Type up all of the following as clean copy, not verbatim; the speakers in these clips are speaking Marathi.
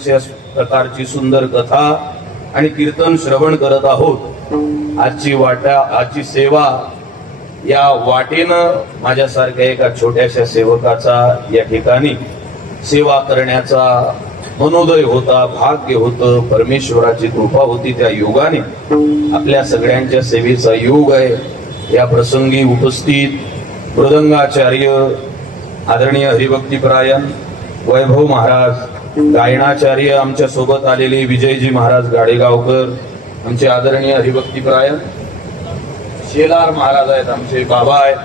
अशा प्रकारची सुंदर कथा आणि कीर्तन श्रवण करत आहोत। आजची सेवा या वाटेनं माझ्यासारख्या एका छोट्याशा सेवकाचा या ठिकाणी सेवा करण्याचा मनोदय होता, भाग्य होतं, परमेश्वराची कृपा होती। त्या योगाने आपल्या सगळ्यांच्या सेवेचा योग आहे। या प्रसंगी उपस्थित मृदंगाचार्य आदरणीय हरिभक्तीपरायण वैभव महाराज, गायनाचार्य आमच्या सोबत आलेले विजयजी महाराज गाडेगावकर, आमचे आदरणीय हरिभक्तीपरायण शेलार महाराज आहेत, आमचे बाबा आहेत।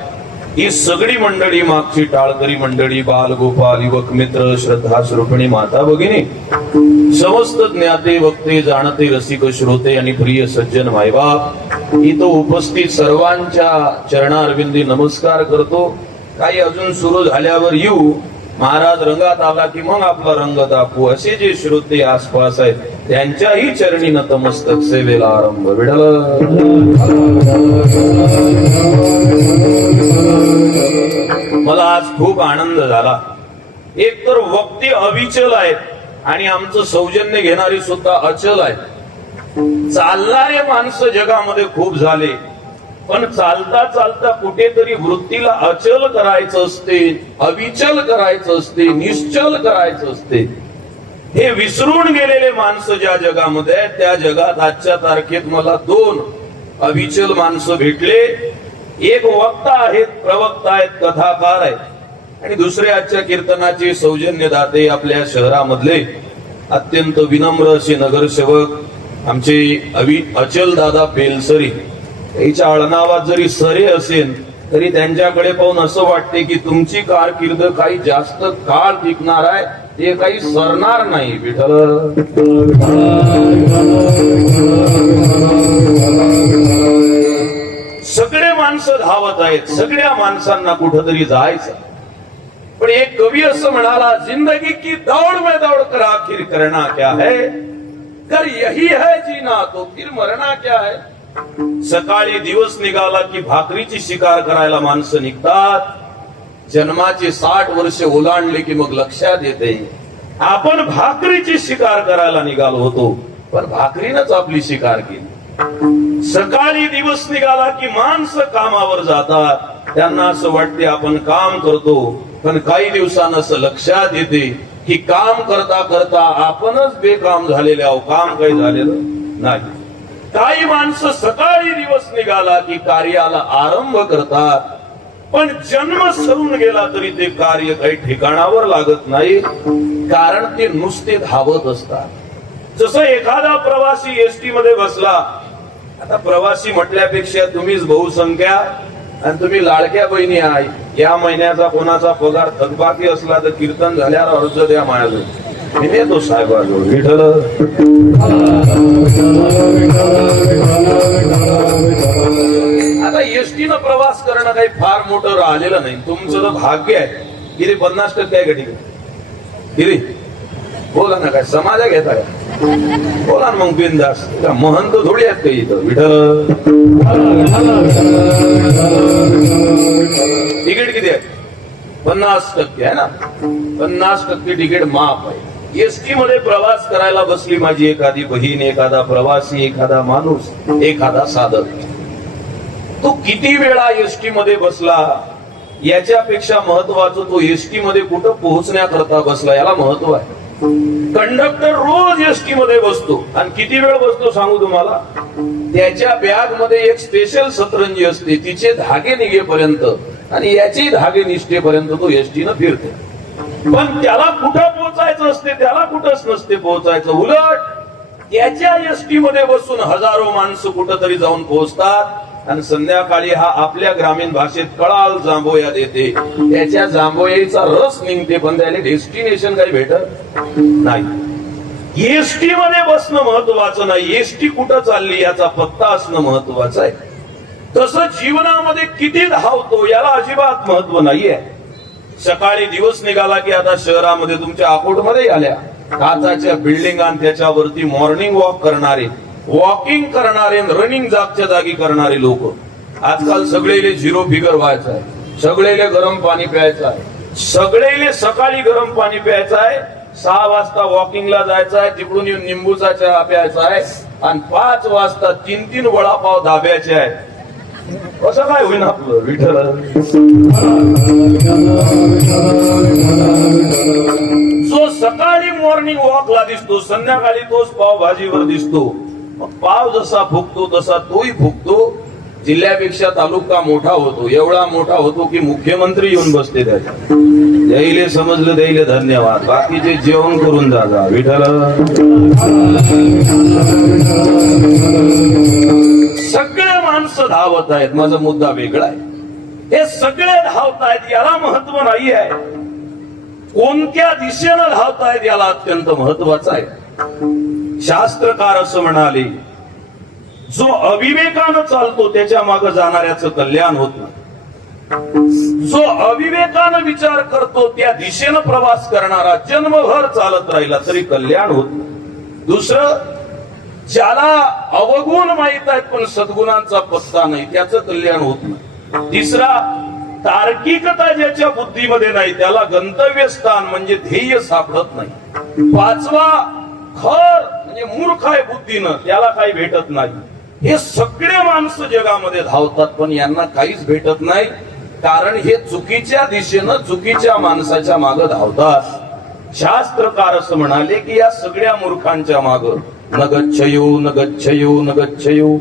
ही सगळी मंडळी, मागची टाळकरी मंडळी, बाल गोपाल, युवक मित्र, श्रद्धा स्वरूपिणी माता भगिनी, समस्त ज्ञाते वक्ते जाणते रसिक श्रोते आणि प्रिय सज्जन मायबाप, इथं उपस्थित सर्वांच्या चरणारविंदी नमस्कार करतो। काही अजून सुरू झाल्यावर येऊ, महाराज रंगात आला की मग आपला रंग दाखवू, असे जे श्रोते आसपास आहेत त्यांच्याही चरणी नतमस्तक सेवेला आरंभ। विठ्ठल मला आज खूप आनंद झाला। एक तर वक्ते अविचल आहेत आणि आमचं सौजन्य घेणारी सुद्धा अचल आहे। चालणारे माणसं जगामध्ये खूप झाले, पण चालता चालता कुठेतरी वृत्तीला अचल करायचं असते, अविचल करायचं असते, निश्चल करायचं असते। हे विसरून गेलेले माणसं ज्या जगामध्ये आहेत, त्या जगात आजच्या तारखेत मला दोन अविचल माणसं भेटले। एक वक्ता आहेत, प्रवक्ता आहेत, कथाकार आहेत, आणि दुसरे आजच्या कीर्तनाचे सौजन्यदाते आपल्या शहरामधले अत्यंत विनम्र असे नगरसेवक आमचे अचल दादा पेलसरी। याच्या आडनावात जरी सरे असेल तरी त्यांच्याकडे पाहून असं वाटते की तुमची कारकीर्द काही जास्त काळ टिकणार आहे, ते काही सरणार नाही। विठ्ठल सगळे माणसं धावत आहेत, सगळ्या माणसांना कुठंतरी जायचं, पण एक कवी असं म्हणाला, जिंदगी की दौड़ में दौड़ कर आखिर करना क्या है, कर यही है जीना तो फिर मरना क्या है। सकाळी दिवस निघाला की भाकरीची शिकार करायला माणसं निघतात, जन्माचे 60 वर्ष ओलांडले की मग लक्षात येते आपण भाकरीची शिकार करायला निघालो होतो, पण भाकरीनंच आपली शिकार केली। सकाळी दिवस निघाला की माणसं कामावर जातात, त्यांना असं वाटते आपण काम करतो, पण काही दिवसांना असं लक्षात येते की काम करता करता आपणच बेकाम झालेले आहोत, काम काही झालेलं नाही। काही माणसं सकाळी दिवस निघाला की कार्याला आरंभ करतात, पण जन्म सरून गेला तरी ते कार्य काही ठिकाणावर लागत नाही, कारण ते नुसते धावत असतात। जसं एखादा प्रवासी एसटी मध्ये बसला, आता प्रवासी म्हटल्यापेक्षा तुम्हीच बहुसंख्या आणि तुम्ही लाडक्या बहिणी आहे, या महिन्याचा कोणाचा पगार थकबाकी असला तर कीर्तन झाल्यावर अर्ज द्या माझ्याजवळ, मी देतो साहेबाजवळ। विठ्ठल आता एसटीनं प्रवास करणं काही फार मोठं राहिलेलं नाही, तुमचं तर भाग्य आहे। किती 50% आहे का? ठीक आहे, किती बोला ना, काय समाजा घेता का? बोला ना मग बिनधास्त, का महंत थोडी आहेत काही इथं। विठ्ठल तिकीट किती आहे? 50% आहे ना, 50% तिकीट माफ आहे। एसटी मध्ये प्रवास करायला बसली माझी एखादी बहीण, एखादा प्रवासी, एखादा माणूस, एखादा साधक, तो किती वेळा एसटी मध्ये बसला याच्यापेक्षा महत्वाचं तो एसटी मध्ये कुठं पोहोचण्याकरता बसला याला महत्व आहे। कंडक्टर रोज एसटी मध्ये बसतो आणि किती वेळ बसतो सांगू तुम्हाला, त्याच्या बॅग मध्ये एक स्पेशल सतरंजी असते, तिचे धागे निघेपर्यंत आणि याची धागे निष्ठेपर्यंत तो एसटीनं फिरते, पण त्याला कुठं पोहोचायचं असते, त्याला कुठंच नसते पोहोचायचं। उलट त्याच्या एसटी मध्ये बसून हजारो माणसं कुठंतरी जाऊन पोहोचतात आणि संध्याकाळी हा आपल्या ग्रामीण भाषेत कळाल जांभोया देते, त्याच्या जांभोयाचा रस निघते, पण त्याला डेस्टिनेशन काही भेटत नाही। एसटी मध्ये बसणं महत्वाचं नाही, एसटी कुठं चालली याचा पत्ता असणं महत्वाचं आहे। तसं जीवनामध्ये किती धावतो याला अजिबात महत्व नाहीये। सकाळी दिवस निघाला की आता शहरामध्ये तुमच्या अकोटमध्ये आल्या काचाच्या बिल्डिंग आणि त्याच्यावरती मॉर्निंग वॉक करणारे, वॉकिंग करणारे, रनिंग जागच्या जागी करणारे लोक, आजकाल सगळेले झिरो फिगर व्हायचं आहे, सगळेले गरम पाणी प्यायचं आहे, सगळेले सकाळी गरम पाणी प्यायचं आहे, 6 वाजता वॉकिंगला जायचं आहे, तिकडून येऊन निंबूचा चहा प्यायचा आहे आणि 5 वाजता 3 वडापाव धाब्याचे आहेत. कसं काय होईन आपलं विठ्ठल? जो सकाळी मॉर्निंग वॉकला दिसतो, संध्याकाळी तोच पावभाजीवर दिसतो. मग पाव जसा फुगतो तसा तोही फुगतो. जिल्ह्यापेक्षा तालुका मोठा होतो, एवढा मोठा होतो की मुख्यमंत्री येऊन बसते त्याच्यात. द्यायले समजलं, द्यायले धन्यवाद. बाकीचे जेवण करून जा विठ्ठल. सगळे माणसं धावत आहेत. माझा मुद्दा वेगळा आहे. हे सगळे धावत आहेत याला महत्व नाही आहे, कोणत्या दिशेनं धावतायत याला अत्यंत महत्वाचं आहे. शास्त्रकार असं म्हणाले, जो अविवेकानं चालतो त्याच्या मागे जाणाऱ्याचं कल्याण होत नाही. जो अविवेकानं विचार करतो त्या दिशेनं प्रवास करणारा जन्मभर चालत राहिला तरी कल्याण होत नाही. दुसरं, ज्याला अवगुण माहित आहेत पण सद्गुणांचा पत्ता नाही त्याचं कल्याण होत नाही. तिसरा, तार्किकता ज्याच्या बुद्धीमध्ये नाही त्याला गंतव्यस्थान म्हणजे ध्येय सापडत नाही. पाचवा, खर म्हणजे मूर्ख आहे बुद्धीनं, त्याला काही भेटत नाही. हे सगळे माणसं जगामध्ये धावतात पण यांना काहीच भेटत नाही, कारण हे चुकीच्या दिशेनं चुकीच्या माणसाच्या मागे धावतात. शास्त्रकार असं म्हणाले की या सगळ्या मूर्खांच्या माग न गच्छयो न गच्छयो न गच्छयो.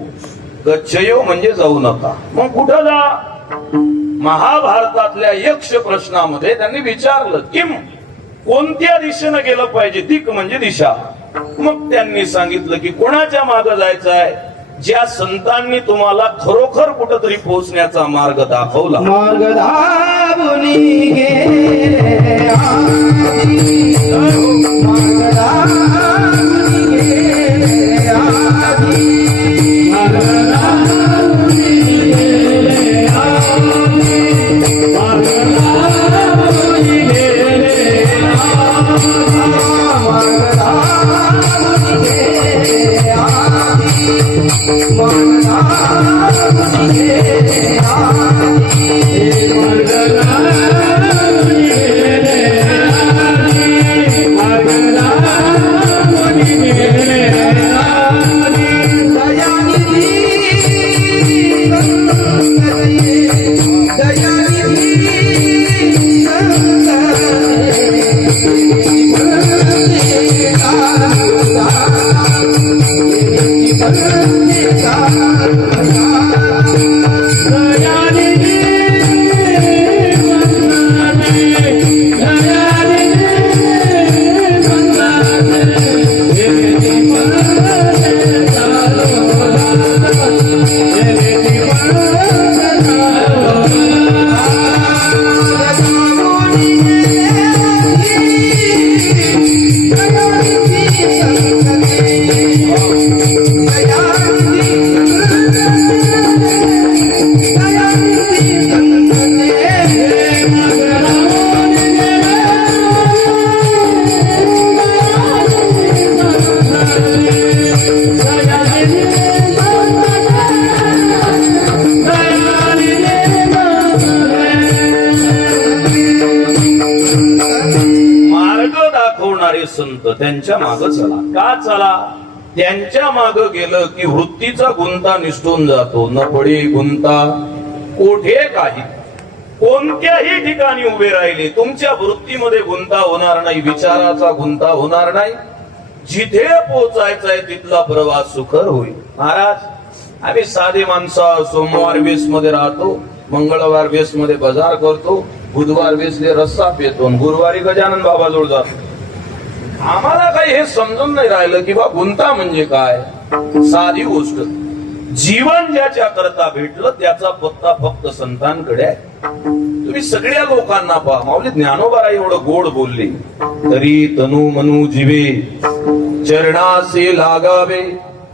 गच्छयो म्हणजे जाऊ नका. मग कुठं जा? महाभारतातल्या यक्ष प्रश्नामध्ये त्यांनी विचारलं किम, कोणत्या दिशेनं गेलं पाहिजे? दिक म्हणजे दिशा. मग त्यांनी सांगितलं की कोणाच्या मागे जायचं आहे? ज्या संतांनी तुम्हाला खरोखर कुठंतरी पोहोचण्याचा मार्ग दाखवला. मार्ग दाबुनी गेले आधी, मार्ग दाबुनी गेले आधी, मार्ग दाबुनी गेले आधी, मार्ग दाबुनी गेले आधी, मार्ग दाबुनी गेले आधी, मार्ग दाबुनी गेले आधी, मार्ग दाबुनी गेले आधी, मार्ग दाबुनी गेले आधी. दयानिधी दयानिधी संत त्यांच्या मागे चला. का चला? त्यांच्या मागे गेलं की वृत्तीचा गुंता निसटून जातो. न पडी गुंता कोठे काही, कोणत्याही ठिकाणी उभे राहिले तुमच्या वृत्तीमध्ये गुंता होणार नाही, विचाराचा गुंता होणार नाही. जिथे पोहोचायचंय तिथला प्रवास सुखर होईल. महाराज, आम्ही साधे माणसं, सोमवार वेस मध्ये राहतो, मंगळवार वेस मध्ये बाजार करतो, बुधवार वेसले रस्सा पेतो, गुरुवारी गजानन बाबा जोड जातो. आम्हाला काही हे समजून नाही राहिलं की बा गुंता म्हणजे काय. साधी गोष्ट, जीवन ज्याच्या करता भेटलं त्याचा पत्ता फक्त संतांकडे आहे. तुम्ही सगळ्या लोकांना पहा. माऊली ज्ञानोबा एवढं गोड बोलले, तरी तनु मनु जीवे चरणासे लागावे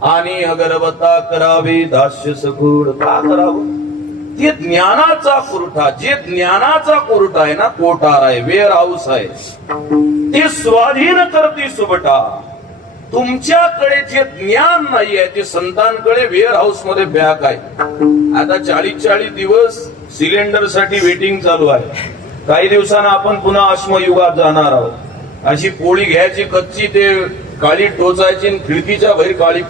आणि अगरबता करावे दास्य सखोड. का करावं? ते ज्ञानाचा कुरठा, जे ज्ञानाचा कुरठा आहे ना, कोठार आहे, वेअर हाऊस आहे, ते स्वाधीन करते सुबटा. तुमच्याकडे जे ज्ञान नाही आहे ते संतांकडे वेअर हाऊस मध्ये बॅग आहे. आता 40 दिवस सिलेंडर साठी वेटिंग चालू आहे. काही दिवसांना आपण पुन्हा अश्मयुगात जाणार आहोत. अशी पोळी घ्यायची कच्ची, ते काळी टोचायची आणि खिडकीच्या बाहेर काळी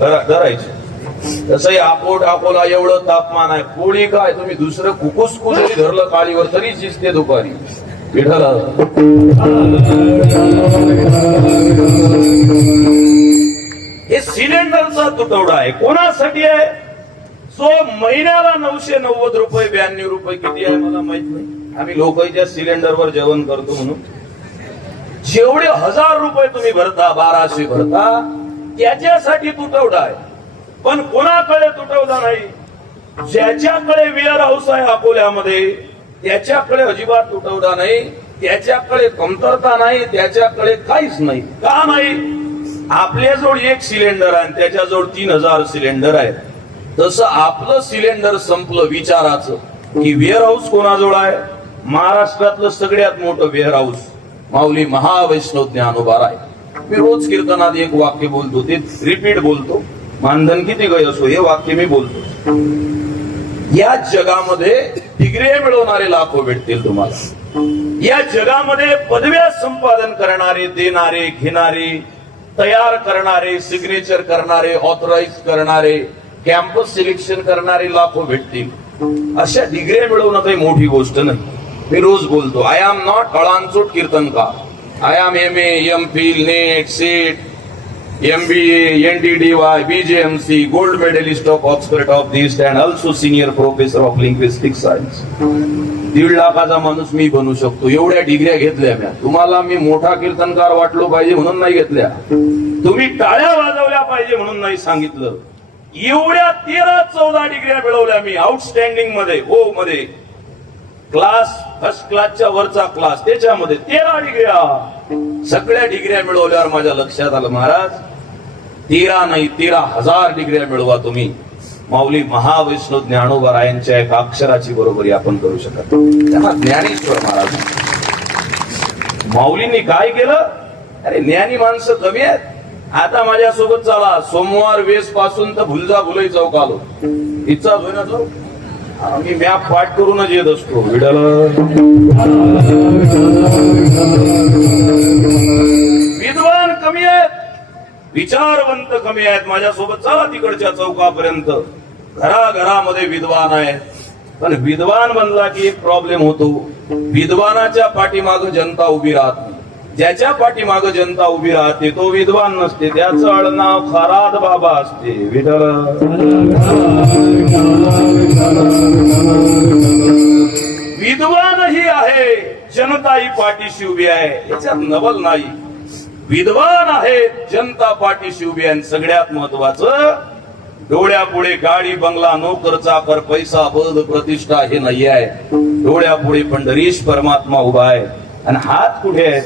धरायची. तसंही अकोला एवढं तापमान आहे, पोळी काय तुम्ही दुसरं कुकुस जरी धरलं काळीवर तरी शिजते दुपारी. विठ्ठला हे सिलेंडरचा तुटवडा आहे. कोणासाठी आहे? सो महिन्याला 990 रुपये 92 रुपये किती आहे मला माहित नाही. आम्ही लोकांच्या सिलेंडरवर जेवण करतो म्हणून जेवढे 1000 रुपये तुम्ही भरता, 1200 भरता, त्याच्यासाठी तुटवडा आहे. पण कोणाकडे तुटवडा नाही? ज्याच्याकडे वेअर हाऊस आहे अकोल्यामध्ये त्याच्याकडे अजिबात तुटवडा नाही, त्याच्याकडे कमतरता नाही, त्याच्याकडे काहीच नाही. का नाही? आपल्याजवळ 1 सिलेंडर आहे, त्याच्याजवळ 3000 सिलेंडर आहेत. तसं आपलं सिलेंडर संपलं विचाराचं की वेअर हाऊस कोणाजवळ आहे? महाराष्ट्रातलं सगळ्यात मोठं वेअर हाऊस माऊली महावैष्णव ज्ञानोबा आहे. मी रोज कीर्तनात एक वाक्य बोलतो, ते रिपीट बोलतो. मानधन किती गय असो हे वाक्य मी बोलतो. या जगामध्ये डिग्री मिळवणारे लाखो भेटतील तुम्हाला. या जगामध्ये पदव्या संपादन करणारे, देणारे, घेणारे, तयार करणारे, सिग्नेचर करणारे, ऑथराईज करणारे, कॅम्पस सिलेक्शन करणारे लाखो भेटतील. अशा डिग्री मिळवणं काही मोठी गोष्ट नाही. मी रोज बोलतो, आय एम नॉट अळांचोट कीर्तनकार. I am MA, MPhil, NET, SET, MBA, NDDY, BJMC, gold medalist of Oxford of the East and also senior professor of linguistic science. 1.5 लाखाचा माणूस मी बनू शकतो. एवढ्या डिग्र्या घेतल्या म्या. तुम्हाला मी मोठा कीर्तनकार वाटलो पाहिजे म्हणून नाही घेतल्या, तुम्ही टाळ्या वाजवल्या पाहिजे म्हणून नाही सांगितलं. एवढ्या 13-14 डिग्र्या मिळवल्या मी आउटस्टँडिंग मध्ये, ओ मध्ये, क्लास फर्स्ट क्लासच्या वरचा क्लास त्याच्यामध्ये 13 डिग्र्या. सगळ्या डिग्र्या मिळवल्यावर माझ्या लक्षात आलं, महाराज 13 नाही 13,000 डिग्र्या मिळवा तुम्ही, माऊली महावैष्णव ज्ञानोबरायांच्या एका अक्षराची बरोबरी आपण करू शकत. त्यांना ज्ञानेश्वर महाराज. माऊलींनी काय केलं? अरे ज्ञानी माणसं कमी आहेत. आता माझ्यासोबत चला, सोमवार वेस पासून तर भुलजा भुलई चौक आलो. इच्छा होय ना तो मी मॅप पाठ करूनच येत असतो. विद्वान कमी आहेत, विचारवंत कमी आहेत. माझ्यासोबत चला तिकडच्या चौकापर्यंत. घराघरामध्ये विद्वान आहेत, पण विद्वान बनला की एक प्रॉब्लेम होतो. विद्वानाच्या पाठीमाग जनता उभी राहत नाही. ज्याच्या पाठीमाग जनता उभी राहते तो विद्वान नसते, त्याचं आडनाव खराद बाबा असते. विद्वानही आहे, जनताही पाठीशी उभी आहे, याच्यात नवल नाही. विद्वान आहे, जनता पाठीशी उभी आहे. सगळ्यात महत्वाचं, डोळ्यापुढे गाडी, बंगला, नोकर चाकर, पैसा, पद, प्रतिष्ठा हे नाही आहे. डोळ्यापुढे पंढरीश परमात्मा उभा आहे. आणि हात कुठे आहेत?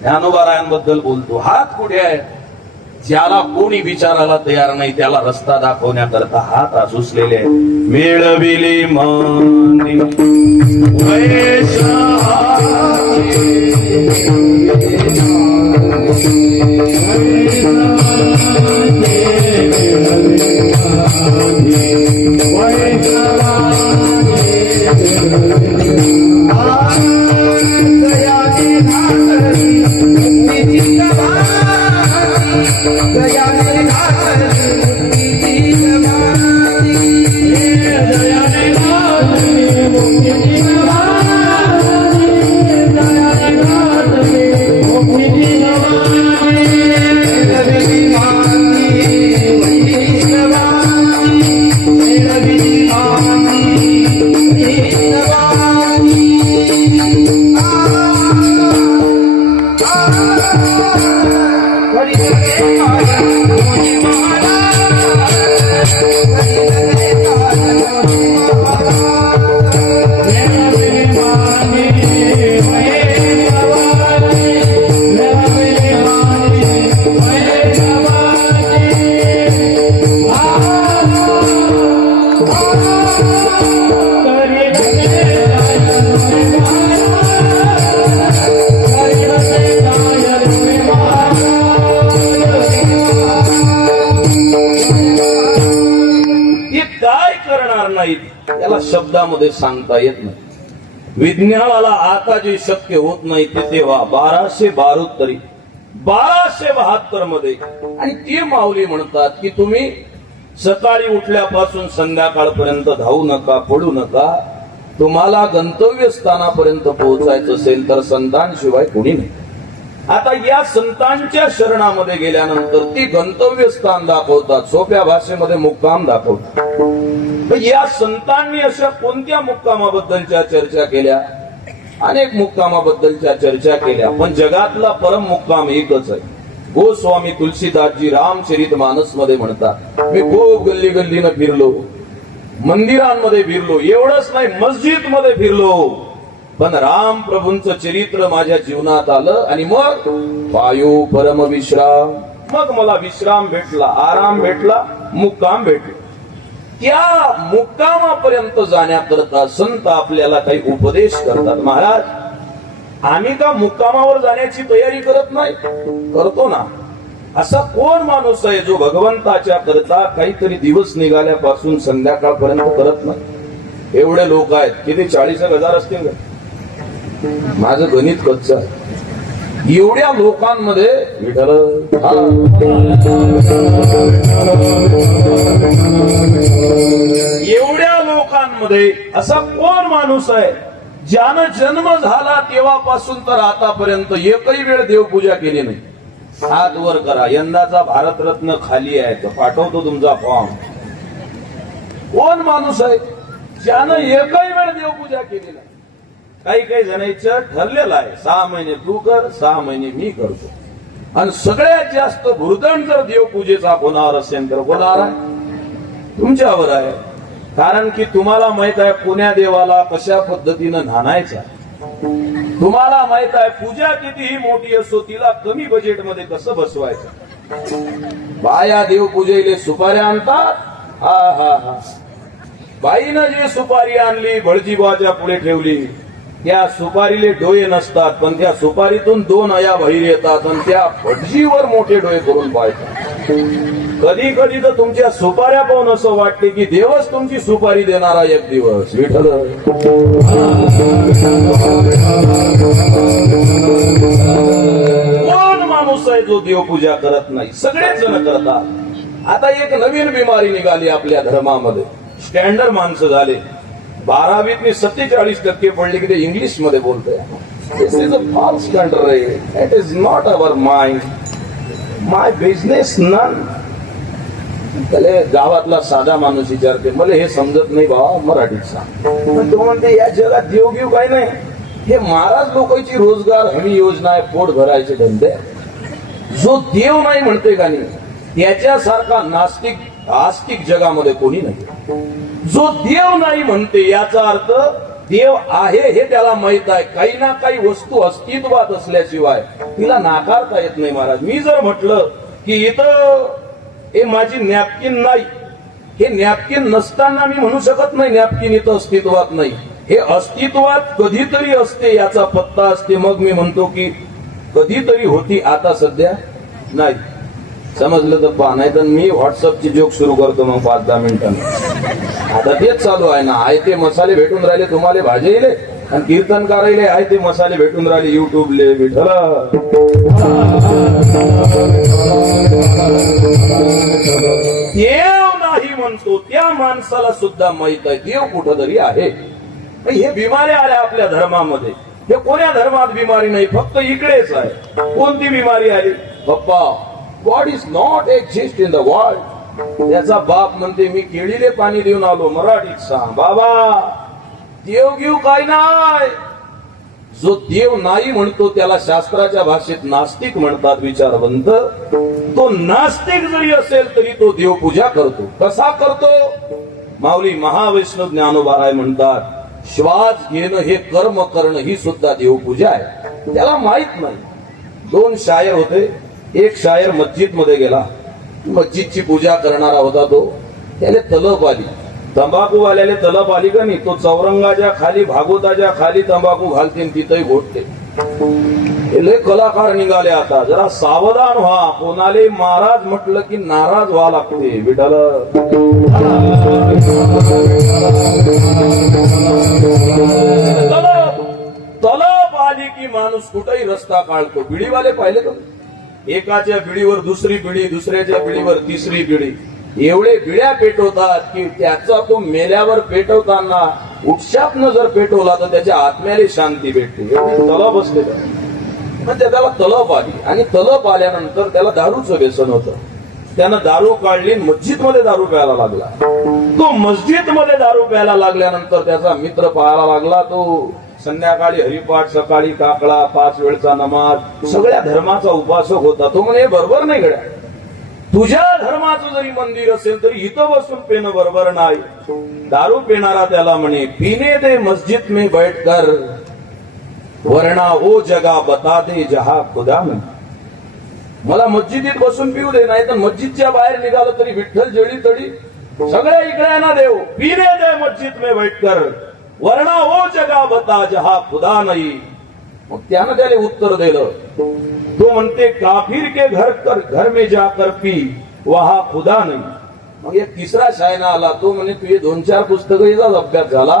ज्ञानोबारायांबद्दल बोलतो. हात कुठे आहे? ज्याला कोणी विचारायला तयार नाही त्याला रस्ता दाखवण्याकरता हात आसुसलेले आहेत. मिळविली माने शब्दामध्ये सांगता येत नाही. विज्ञानाला आता जे शक्य होत नाही ते तेव्हा 1272 1272 मध्ये. आणि ते माऊली म्हणतात की तुम्ही सकाळी उठल्यापासून संध्याकाळपर्यंत धावू नका, पडू नका. तुम्हाला गंतव्य स्थानापर्यंत पोहोचायचं असेल तर संतांशिवाय कोणी नाही. आता या संतांच्या शरणामध्ये गेल्यानंतर ती गंतव्य स्थान दाखवतात, सोप्या भाषेमध्ये मुक्काम दाखवतात. तर या संतांनी अशा कोणत्या मुक्कामाबद्दलच्या चर्चा केल्या? अनेक मुक्कामाबद्दलच्या चर्चा केल्या, पण जगातला परम मुक्काम एकच आहे. गोस्वामी तुलसीदासजी रामचरितमानस मध्ये म्हणतात, मी खूप गल्ली गल्लीनं फिरलो, मंदिरांमध्ये फिरलो, एवढंच नाही मस्जिद मध्ये फिरलो, पण राम प्रभूंचं चरित्र माझ्या जीवनात आलं आणि मग वायू परम विश्राम, मग मला विश्राम भेटला, आराम भेटला, मुक्काम भेटला. त्या मुक्कामापर्यंत जाण्याकरता संत आपल्याला काही उपदेश करतात. महाराज, आम्ही का मुक्कामावर जाण्याची तयारी करत नाही? करतो ना. असा कोण माणूस आहे जो भगवंताच्या करता काहीतरी दिवस निघाल्यापासून संध्याकाळपर्यंत करत नाही? एवढे लोक आहेत, किती 40,000 असतील. माझं गणित कच्चं आहे. एवढ्या लोकांमध्ये विठ्ठल एवढ्या लोकांमध्ये असा कोण माणूस आहे ज्यानं जन्म झाला तेव्हापासून तर आतापर्यंत एकही वेळ देवपूजा केली नाही? हात वर करा. यंदाचा भारतरत्न खाली आहे तर पाठवतो तुमचा फॉर्म. कोण माणूस आहे ज्यानं एकही वेळ देवपूजा केली नाही? काही काही जणांचं ठरलेलं आहे, 6 महिने तू कर, 6 महिने मी करतो. आणि सगळ्यात जास्त भुर्दंड जर देवपूजेचा होणार असेल तर होणार आहे तुमच्यावर आहे. कारण की तुम्हाला माहित आहे पुण्या देवाला कशा पद्धतीनं न्हाणायचा. तुम्हाला माहित आहे पूजा कितीही मोठी असो तिला कमी बजेटमध्ये कसं बसवायचं. बाया देवपूजेले सुपाऱ्या आणतात. हा हा हा. बाईनं जे सुपारी आणली भटजीबाच्या पुढे ठेवली, त्या सुपारीले डोळे नसतात, पण त्या सुपारीतून 2 अया बाहेर येतात आणि त्या भटजीवर मोठे डोळे करून पाहतात. कधी कधी तर तुमच्या सुपाऱ्या पाहून असं वाटते की देवच तुमची सुपारी देणारा एक दिवस. विठ्ठल कोण माणूस आहे जो देवपूजा करत नाही? सगळेच जण करतात. आता एक नवीन बिमारी निघाली आपल्या धर्मामध्ये. स्टँडर्ड माणसं झाले, 12वीत 47% पडले की ते इंग्लिश मध्ये बोलतोय. This is a false country. It is not our mind, my business none. त्याला गावातला साधा माणूस विचारते, मला हे समजत नाही बाबा, मराठीत सांग. पण तो म्हणते या जगात देव घेऊ काही नाही. हे महाराज लोकांची रोजगार हमी योजना आहे, पोट भरायचे धंदे. जो देव नाही म्हणते का नाही त्याच्यासारखा नास्तिक आस्तिक जगामध्ये कोणी नाही. जो देव नाही म्हणते याचा अर्थ देव आहे हे त्याला माहित आहे. काही ना काही वस्तू अस्तित्वात असल्याशिवाय तिला नाकारता येत नाही. महाराज, मी जर म्हटलं की इथं हे माझी नॅपकिन नाही, हे नॅपकिन नसताना मी म्हणू शकत नाही नॅपकिन इथं अस्तित्वात नाही. हे अस्तित्वात कधीतरी असते याचा पत्ता असते. मग मी म्हणतो की कधीतरी होती, आता सध्या नाही. समजलं तर पहा, नाही तर मी व्हॉट्सअपची जोक सुरू करतो मग 5-10 मिनिटांनी. आता तेच चालू आहे ना. आहे ते मसाले भेटून राहिले तुम्हाला भाजीले, आणि कीर्तनकारायले आहे ते मसाले भेटून राहिले युट्यूबले. विठ्ठल देव नाही म्हणतो त्या माणसाला सुद्धा माहित आहे देव कुठंतरी आहे. हे बिमाऱ्या आल्या आपल्या धर्मामध्ये. हे कोण्या धर्मात बिमारी नाही, फक्त इकडेच आहे. कोणती बिमारी आली? Bappa, God is not exist in the world. त्याचा बाप म्हणते मी केळीले पाणी देऊन आलो. मराठीत सांग बाबा, देव घेऊ काय नाही. जो देव नाही म्हणतो त्याला शास्त्राच्या भाषेत नास्तिक म्हणतात, विचारवंत. तो नास्तिक जरी असेल तरी तो देवपूजा करतो. कसा करतो? माऊली महावैष्णव ज्ञानोबा म्हणतात श्वास घेणं हे कर्म करणं ही सुद्धा देवपूजा आहे. त्याला माहित नाही. 2 शायर होते. एक शायर मस्जिद मध्ये गेला, मस्जिदची पूजा करणारा होता तो. त्याला तलप आली. तंबाखूवाल्याला तलप आली का नाही, तो चौरंगाच्या खाली भागवताच्या खाली तंबाखू घालते तिथंही घोटते. लय कलाकार निघाले. आता जरा सावधान व्हा. कोणाले महाराज म्हटलं की नाराज व्हा लागते. विठ्ठल तलप आली की माणूस कुठेही रस्ता काढतो. बिडीवाले पाहिले का? एकाच्या बिडीवर दुसरी बिडी, दुसऱ्याच्या बिडीवर तिसरी बिडी, एवढे बिड्या पेटवतात की त्याचा तो मेल्यावर पेटवताना उत्शापनं जर पेटवला तर त्याच्या आत्म्याला शांती भेटते. एवढी तलब असते पण त्याला तलप आली आणि तलप आल्यानंतर त्याला दारूचं व्यसन होतं. त्यानं दारू काढली, मस्जिद मध्ये दारू प्यायला लागला. तो मस्जिद मध्ये दारू प्यायला लागल्यानंतर त्याचा मित्र पाहायला लागला. तो संध्याकाळी हरिपाठ, सकाळी काकळा, 5 वेळचा नमाज, सगळ्या धर्माचा उपासक होता. तो म्हणे बरोबर नाही गड्या, तुझ्या धर्माचं जरी मंदिर असेल तरी इथं बसून पेणं बरोबर नाही. दारू पिणारा त्याला म्हणे पीने दे मस्जिद में बैठकर, वरना ओ जगा बता दे जहा खुदा में. मला मस्जिदीत बसून पिऊ दे, नाही तर मस्जिदच्या बाहेर निघालं तरी विठ्ठल जळी तडी सगळ्या इकडे ना देव. पीने दे मस्जिद में बैठकर, वरना ओ जगा बता जहा खुदा नाही. मग त्यानं त्याला उत्तर दिलं. तो म्हणते काफिर के घर में जाकर पी, वहा खुदा नाही. मग एक तिसरा शायना आला. तो म्हणे तुझे 2-4 पुस्तकं अभ्यास झाला.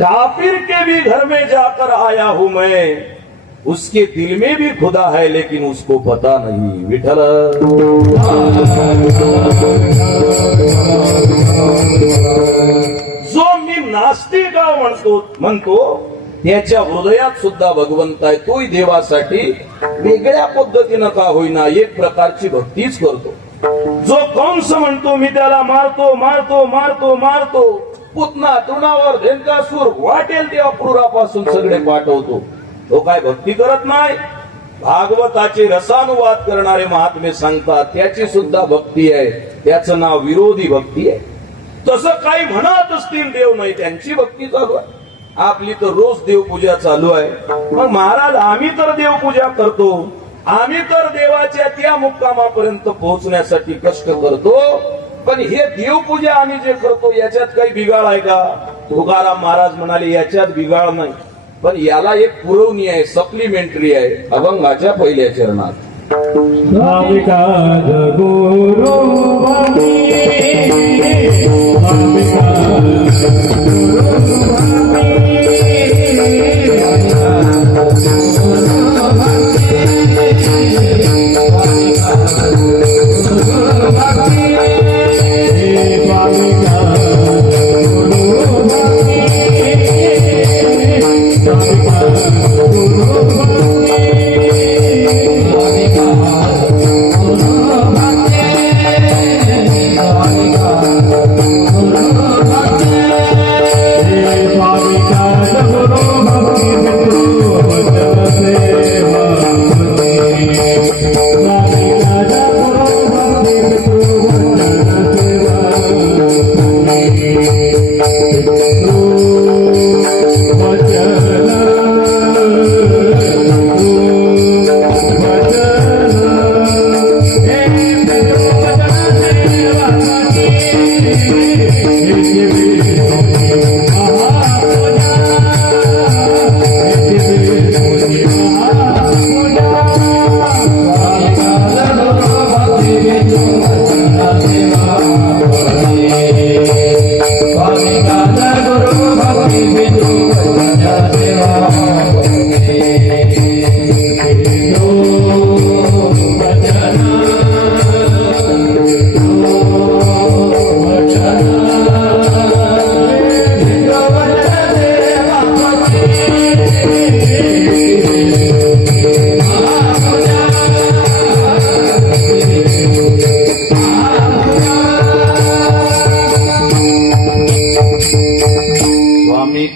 काफिर के भी घर में जाकर आया हूं मैं, उसके दिल में भी खुदा है लेकिन उसको पता नहीं. विठ्ठल जो मी नास्तिक म्हणतो त्याच्या हृदयात सुद्धा भगवंत आहे. तोही देवासाठी वेगळ्या पद्धतीनं का होईना एक प्रकारची भक्तीच करतो. जो कंस म्हणतो मी त्याला मारतो मारतो मारतो मारतो, पुतना तृणावर धेनकासूर वाटेल त्या क्रूरापासून सगळे पाठवतो, तो काय भक्ती करत नाही. भागवताचे रसानुवाद करणारे महात्मे सांगतात त्याची सुद्धा भक्ती आहे. त्याचं नाव विरोधी भक्ती आहे. तसं काही म्हणत असतील देव नाही, त्यांची भक्ती चालू आहे. आपली तर रोज देवपूजा चालू आहे. मग महाराज आम्ही तर देवपूजा करतो, आम्ही तर देवाच्या त्या मुक्कामापर्यंत पोहोचण्यासाठी कष्ट करतो, पण हे देवपूजा आम्ही जे करतो याच्यात काही बिघाड आहे का? तुकाराम महाराज म्हणाले याच्यात बिघाड नाही, पण याला एक पुरवणी आहे, सप्लिमेंटरी आहे. अभंगाच्या पहिल्या चरणात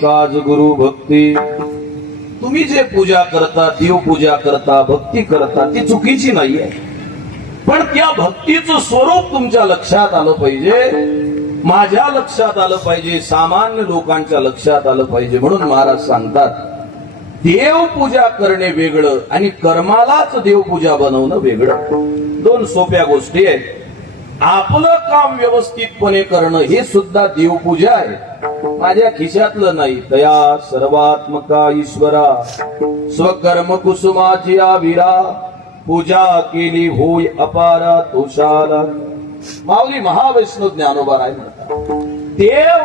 काज गुरु भक्ती. तुम्ही जे पूजा करता, देव पूजा करता, भक्ती करता ती चुकीची नाहीये, पण त्या भक्तीचं स्वरूप तुमच्या लक्षात आलं पाहिजे, माझ्या लक्षात आलं पाहिजे, सामान्य लोकांच्या लक्षात आलं पाहिजे. म्हणून महाराज सांगतात देव पूजा करणे वेगळं आणि कर्मालाच देवपूजा बनवणं वेगळं. 2 सोप्या गोष्टी आहेत. आपलं काम व्यवस्थितपणे करणं हे सुद्धा देवपूजा आहे. माझ्या खिशातलं नाही, तया सर्वात्मका ईश्वरा स्वकर्म कुसुमाची आविरा, पूजा केली होय अपारा तुषारा. माऊली महावैष्णव ज्ञानोबा राय म्हणतात देव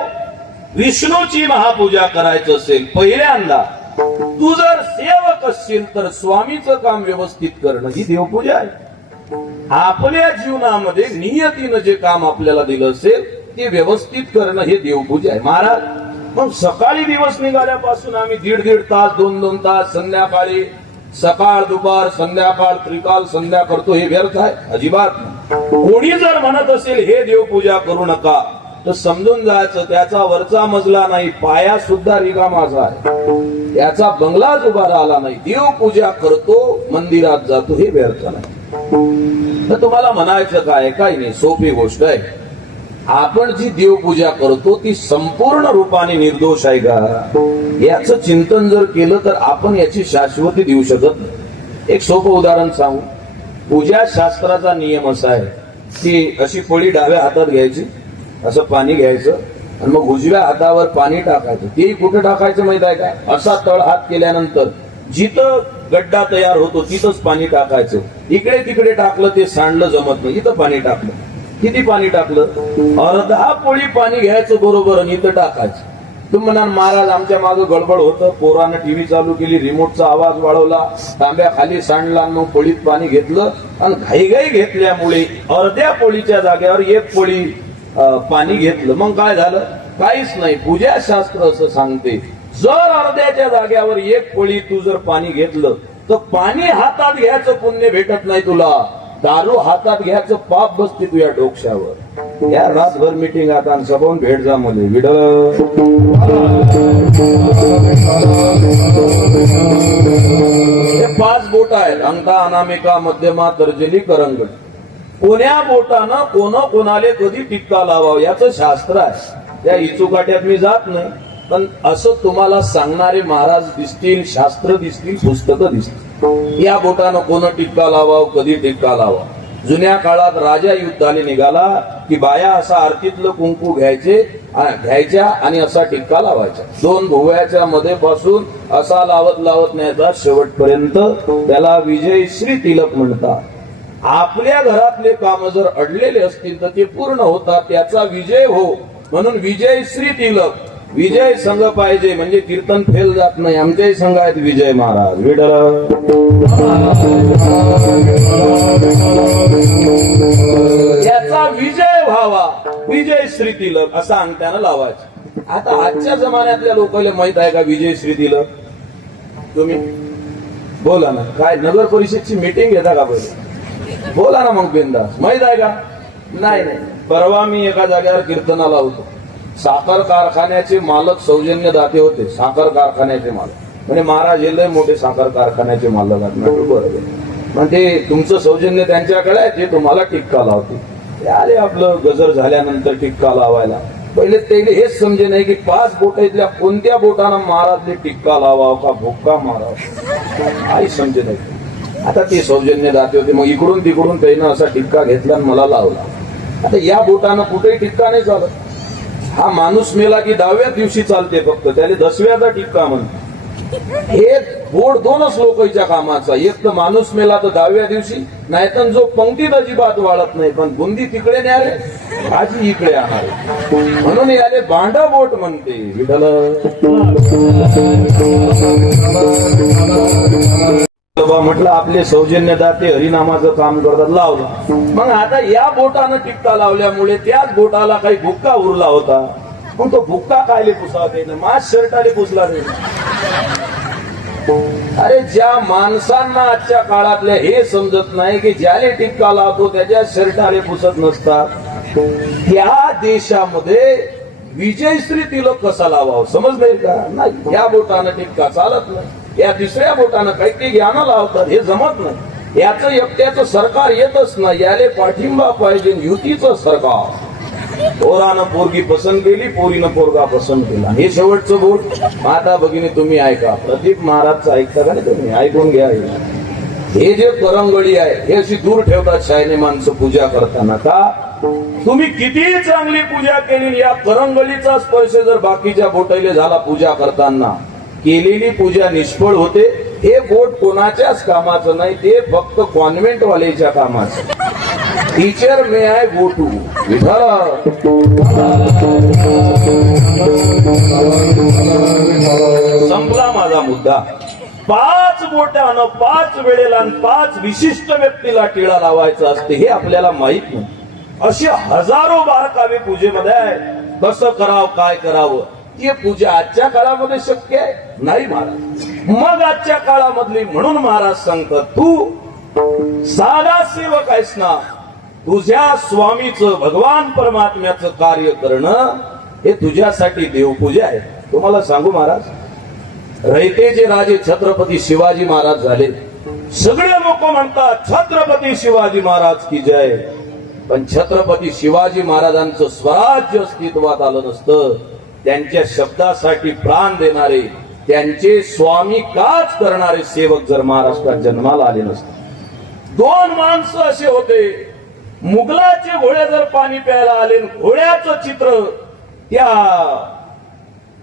विष्णूची महापूजा करायचं असेल पहिल्यांदा तू जर सेवक असशील तर स्वामीचं काम व्यवस्थित करणं ही देवपूजा आहे. आपल्या जीवनामध्ये नियतीनं जे काम आपल्याला दिलं असेल ते व्यवस्थित करणं हे देवपूजा आहे. महाराज मग सकाळी दिवस निघाल्यापासून आम्ही दीड तास 2 तास संध्याकाळी सकाळ दुपार संध्याकाळ त्रिकाल संध्या करतो हे व्यर्थ आहे? अजिबात नाही. कोणी जर म्हणत असेल हे देवपूजा करू नका तर समजून जायचं त्याचा वरचा मजला नाही पाया सुद्धा रिकामाचा आहे, त्याचा बंगलाच उभा राहिला नाही. देवपूजा करतो मंदिरात जातो हे व्यर्थ नाही. तर तुम्हाला म्हणायचं काय? काही नाही, सोपी गोष्ट आहे. आपण जी देवपूजा करतो ती संपूर्ण रूपाने निर्दोष आहे का याचं चिंतन जर केलं तर आपण याची शाश्वती देऊ शकत नाही. एक सोपं उदाहरण सांगू. पूजा शास्त्राचा नियम असा आहे की अशी पळी डाव्या हातात घ्यायची, असं पाणी घ्यायचं आणि मग उजव्या हातावर पाणी टाकायचं. ते कुठे टाकायचं माहित आहे का? असा तळ हात केल्यानंतर जिथं गड्डा तयार होतो तिथंच पाणी टाकायचं. इकडे तिकडे टाकलं ते सांडलं जमत नाही. इथं पाणी टाकलं. किती पाणी टाकलं? अर्धा पोळी पाणी घ्यायचं बरोबर आणि इथं टाकायचं. तुम्ही म्हणाल महाराज आमच्या मागं गडबड होतं, पोरानं टीव्ही चालू केली, रिमोटचा आवाज वाढवला, तांब्या खाली सांडला, मग पोळीत पाणी घेतलं आणि घाईघाई घेतल्यामुळे अर्ध्या पोळीच्या जागेवर एक पोळी पाणी घेतलं. मग काय झालं? काहीच नाही. पूजा शास्त्र असं सांगते जर अर्ध्याच्या जागेवर एक पोळी तू जर पाणी घेतलं तर पाणी हातात घ्यायचं पुण्य भेटत नाही तुला, दारू हातात घ्यायचं पाप बसते तुझ्या डोक्यावर. या रातभर मीटिंग आता सगळं भेट जा मध्ये विड. हे 5 बोट आहेत, अंगठा अनामिका मध्यमा तर्जनी करंगड. कोण्या बोटानं कोणाले कधी टिक्का लावावं याचं शास्त्र आहे. त्या इचुकाट्यात मी जात नाही, पण असं तुम्हाला सांगणारे महाराज दिसतील, शास्त्र दिसतील, पुस्तकं दिसतील. या बोटानं कोण टिक्का लावावं, कधी टिक्का लावा. जुन्या काळात राजा युद्धाला निघाला की बाया असा आरतीतलं कुंकू घ्यायच्या आणि असा टिक्का लावायचा. 2 भुवयाच्या मध्ये पासून असा लावत न्यायचा शेवटपर्यंत. त्याला विजयश्री तिलक म्हणतात. आपल्या घरातले काम जर अडलेले असतील तर ते पूर्ण होतात, त्याचा विजय हो म्हणून विजयश्री तिलक. विजय संघ पाहिजे म्हणजे कीर्तन फेल जात नाही. आमच्याही संघ आहेत विजय महाराज विडल. याचा विजय व्हावा, विजय श्री तिलक असा अंगठ्यानं लावायचं. आता आजच्या जमान्यातल्या लोकांना माहित आहे का विजय श्री तिलक? तुम्ही बोला ना. काय नगर परिषदची मीटिंग घेता का? पहिले बोला ना मग बिंदास. माहित आहे का? नाही. परवा मी एका जागेवर कीर्तनाला होतो. साखर कारखान्याचे मालक सौजन्य दाते होते. साखर कारखान्याचे मालक म्हणजे महाराज हे लय मोठे साखर कारखान्याचे मालक आहेत. बरोबर. मग ते तुमचं सौजन्य त्यांच्याकडे आहे, ते तुम्हाला टिक्का लावते. ते आले आपलं गजर झाल्यानंतर टिक्का लावायला. पहिले ते हेच समजे नाही की 5 बोटातल्या कोणत्या बोटानं महाराजले टिक्का लावावं का भुक्का मारावा, काही समजे नाही. आता ते सौजन्य दाते होते. मग इकडून तिकडून त्यानं असा टिक्का घेतला आणि मला लावला. आता या बोटानं कुठेही टिक्का नाही चालत. हा माणूस मेला की 10व्या दिवशी चालते फक्त, त्याला 10व्याचा टिक्का म्हणते. हे बोट 2च लोकांच्या कामाचा. एक तर माणूस मेला तर 10व्या दिवशी, नाही तर जो पंक्तीत अजिबात वाढत नाही पण बुंदी तिकडे न्याले भाजी इकडे आणाले म्हणून याले बांडा बोट म्हणते. विठ्ठल म्हटलं आपले सौजन्य दाते हरिनामाचं काम करतात, लावलं. मग आता या बोटानं टिक्का लावल्यामुळे त्याच बोटाला काही भुक्का उरला होता. मग तो भुक्का कायले पुसावते ना, माझ शर्टाले पुसला नाही. अरे ज्या माणसांना आजच्या काळातल्या हे समजत नाही की ज्याने टिक्का लावतो त्याच्या शर्टाले पुसत नसतात, त्या देशामध्ये विजयश्री तिलक कसा लावावं समज नाही का? नाही. या बोटानं टिक्का चालत नाही, या 3ऱ्या बोटानं काही ज्ञान लावतात, हे जमत नाही. याचं एकट्याचं सरकार येतच नाही, याले पाठिंबा पाहिजे युतीचं सरकार. पोरानं पोरगी पसंत केली, पोरीनं पोरगा पसंत केला. हे शेवटचं बोट. माता भगिनी तुम्ही ऐका, प्रदीप महाराजचं ऐकता का नाही? तुम्ही ऐकून घ्या. हे जे करंगळी आहे हे अशी दूर ठेवतात शायने माणसं पूजा करताना. का तुम्ही कितीही चांगली पूजा केली, या करंगळीचा स्पर्श जर बाकीच्या बोटाईले झाला पूजा करताना, केलेली पूजा निष्फळ होते. हे बोट कोणाच्याच कामाचं नाही, ते फक्त कॉन्व्हेंट वालेच्या कामाचं. Teacher may I go to संपला माझा मुद्दा. 5 बोटानं 5 वेळेला आणि 5 विशिष्ट व्यक्तीला टिळा लावायचा असते हे आपल्याला माहित नाही. असे हजारो बारकावे पूजेमध्ये आहे. कसं करावं काय करावं हे पूजा आजच्या काळामध्ये शक्य आहे नाही महाराज. मग आजच्या काळामधली म्हणून महाराज सांगतात तू साधा सेवक आहेस ना, तुझ्या स्वामीचं भगवान परमात्म्याचं कार्य करणं हे तुझ्यासाठी देवपूजा आहे. तुम्हाला सांगू महाराज, रयतेचे राजे छत्रपती शिवाजी महाराज झाले. सगळे लोक म्हणतात छत्रपती शिवाजी महाराज की जय. पण छत्रपती शिवाजी महाराजांचं स्वराज्य अस्तित्वात आलं नसतं. त्यांच्या शब्दासाठी प्राण देणारे, त्यांचे स्वामी काच करणारे सेवक जर महाराष्ट्रात जन्माला आले नसते. 2 माणसं असे होते, मुघलाचे घोडे जर पाणी प्यायला आले, घोड्याचं चित्र त्या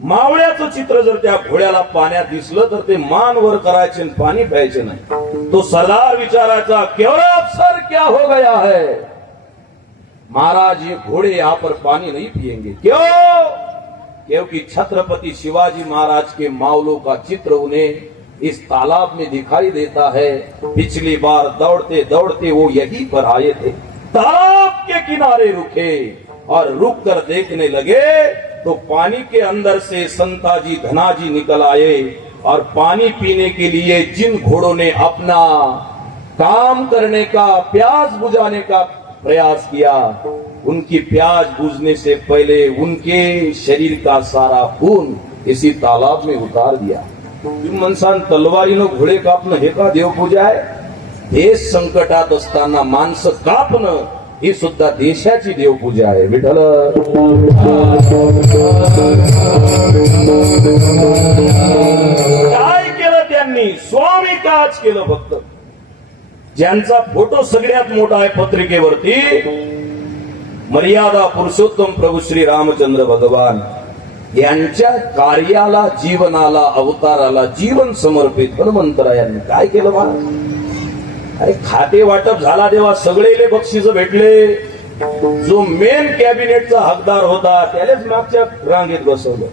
मावळ्याचं चित्र जर त्या घोड्याला पाण्यात दिसलं तर ते मान वर करायचे पाणी प्यायचे नाही. तो सरदार विचारायचा केवराब सर क्या हो गया है. महाराज ये घोड़े यहाँ पर पानी नहीं पिएंगे. क्यों? क्योंकि छत्रपति शिवाजी महाराज के मावलों का चित्र उन्हें इस तालाब में दिखाई देता है. पिछली बार दौड़ते दौड़ते वो यहीं पर आए थे, तालाब के किनारे रुके और रुक कर देखने लगे तो पानी के अंदर से संताजी धनाजी निकल आए और पानी पीने के लिए जिन घोड़ों ने अपना काम करने का, प्यास बुझाने का प्रयास किया, उनकी प्यास बुझने से पहले उनके शरीर का सारा खून इसी तालाब में उतार दिया. तुम्ही म्हणसान तलवारीनं घोडे कापणं हे का देवपूजा आहे? देश संकटात असताना माणसं कापणं ही सुद्धा देशाची देवपूजा आहे. विठ्ठल काय केलं त्यांनी? स्वामी काच केलं. फक्त ज्यांचा फोटो सगळ्यात मोठा आहे पत्रिकेवरती, मर्यादा पुरुषोत्तम प्रभू श्री रामचंद्र भगवान यांच्या कार्याला, जीवनाला, अवताराला जीवन समर्पित हनुमंतरायांनी काय केलं महाराज? अरे खाते वाटप झाला तेव्हा सगळेले बक्षीस भेटले. जो मेन कॅबिनेटचा हकदार होता त्यालाच मागच्या रांगेत बसवलं.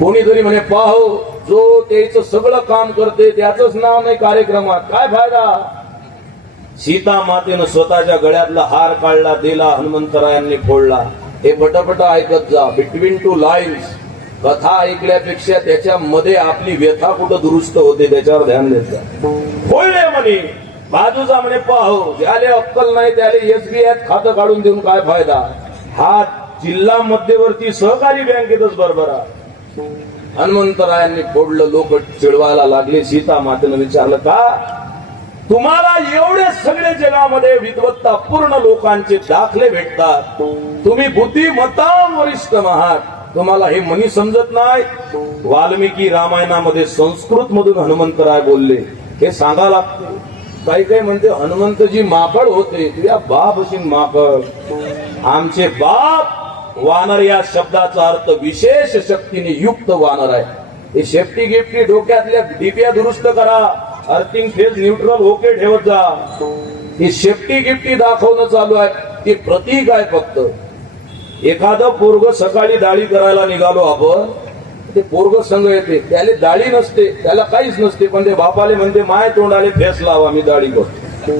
कोणीतरी म्हणे पाहो, जो त्याचं सगळं काम करते त्याचंच नाव नाही कार्यक्रमात, काय फायदा? सीता मातेनं स्वतःच्या गळ्यातला हार काढला, दिला, हनुमंतरायांनी फोडला. हे पटापट ऐकत जा. बिटवीन 2 लाईन्स कथा ऐकल्यापेक्षा त्याच्यामध्ये आपली व्यथा कुठं दुरुस्त होते त्याच्यावर ध्यान देत जा. फोडले म्हणे. बाजूचा म्हणे पाहो, ज्याले अक्कल नाही त्याला SBI खातं काढून देऊन काय फायदा? हा जिल्हा मध्यवर्ती सहकारी बँकेतच बरोबर. हनुमंतरायांनी फोडलं. लोक चिडवायला लागले. सीता मातेनं विचारलं का तुम्हाला एवढे सगळे जगामध्ये विद्वत्ता पूर्ण लोकांचे दाखले भेटतात, तुम्ही बुद्धिमत्ता वरिष्ठ आहात, तुम्हाला हे मनी समजत नाही? वाल्मिकी रामायणामध्ये संस्कृत मधून हनुमंतराय बोलले हे सांगा लागते. काही काही म्हणते हनुमंतजी माकड होते. तुझ्या बाप अशी माकड. आमचे बाप वानर या शब्दाचा अर्थ विशेष शक्तीने युक्त वानर आहे. हे शेफ्टी गिफ्टी डोक्यातल्या डिप्या दुरुस्त करा, अर्थिंग फेज न्यूट्रल ओके ठेवत जा. ही शेफ्टी गिफ्टी दाखवणं चालू आहे. ते प्रतीक आहे फक्त. एखादं पोरग सकाळी दाढी करायला निघालो आपण, ते पोरग संघ येते, त्याला दाढी नसते, त्याला काहीच नसते, पण ते बापाले म्हणते माय तोंडाले फेस लावा मी दाढी करतो.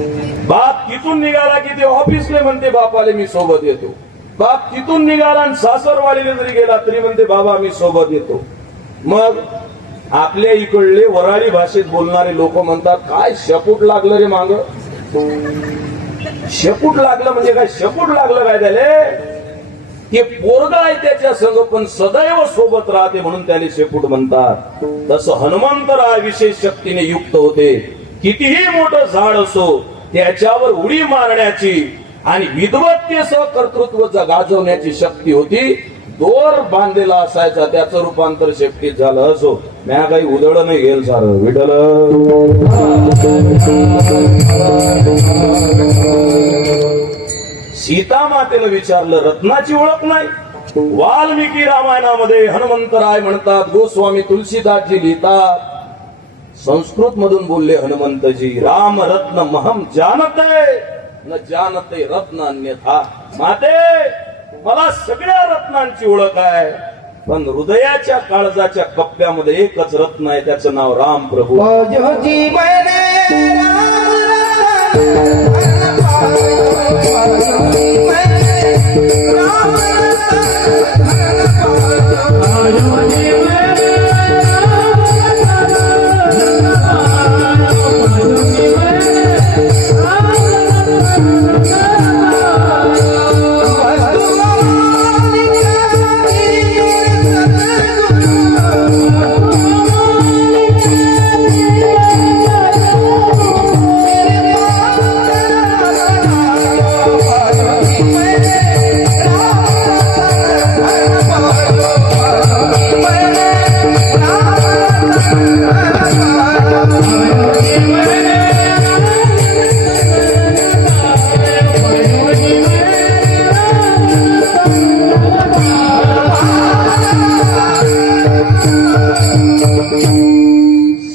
बाप तिथून निघाला की ते ऑफिसले म्हणते बापाले मी सोबत येतो. बाप तिथून निघाला आणि सासरवाडीला जरी गेला तरी म्हणते बाबा मी सोबत येतो. मग आपल्या इकडले वराळी भाषेत बोलणारे लोक म्हणतात काय शपूट लागलं रे माग. शपूट लागलं म्हणजे काय? शपूट लागलं काय त्याले? ते पोरगा आहे त्याच्या संग पण सदैव सोबत राहते म्हणून त्याला शेपूट म्हणतात. तसं हनुमंतराय विशेष शक्तीने युक्त होते. कितीही मोठं झाड असो त्याच्यावर उडी मारण्याची आणि विद्वत्तेसह कर्तृत्व गाजवण्याची शक्ती होती. दोर बांधलेला असायचा, त्याचं रूपांतर शेपटीत झालं. असो म्या काही उधळ नाही घेल सारं. विठ्ठल सीता मातेनं विचारलं रत्नाची ओळख नाही? वाल्मिकी रामायणामध्ये हनुमंतराय म्हणतात, गोस्वामी तुलसीदासजी लिहितात, संस्कृत मधून बोलले हनुमंतजी, राम रत्न महम जानते न जानते रत्न अन्यथा. माते मला सगळ्या रत्नांची ओळख आहे, पण हृदयाच्या काळजाच्या कप्प्यामध्ये एकच रत्न आहे, त्याचं नाव राम प्रभू. ओ ज्योती बने राम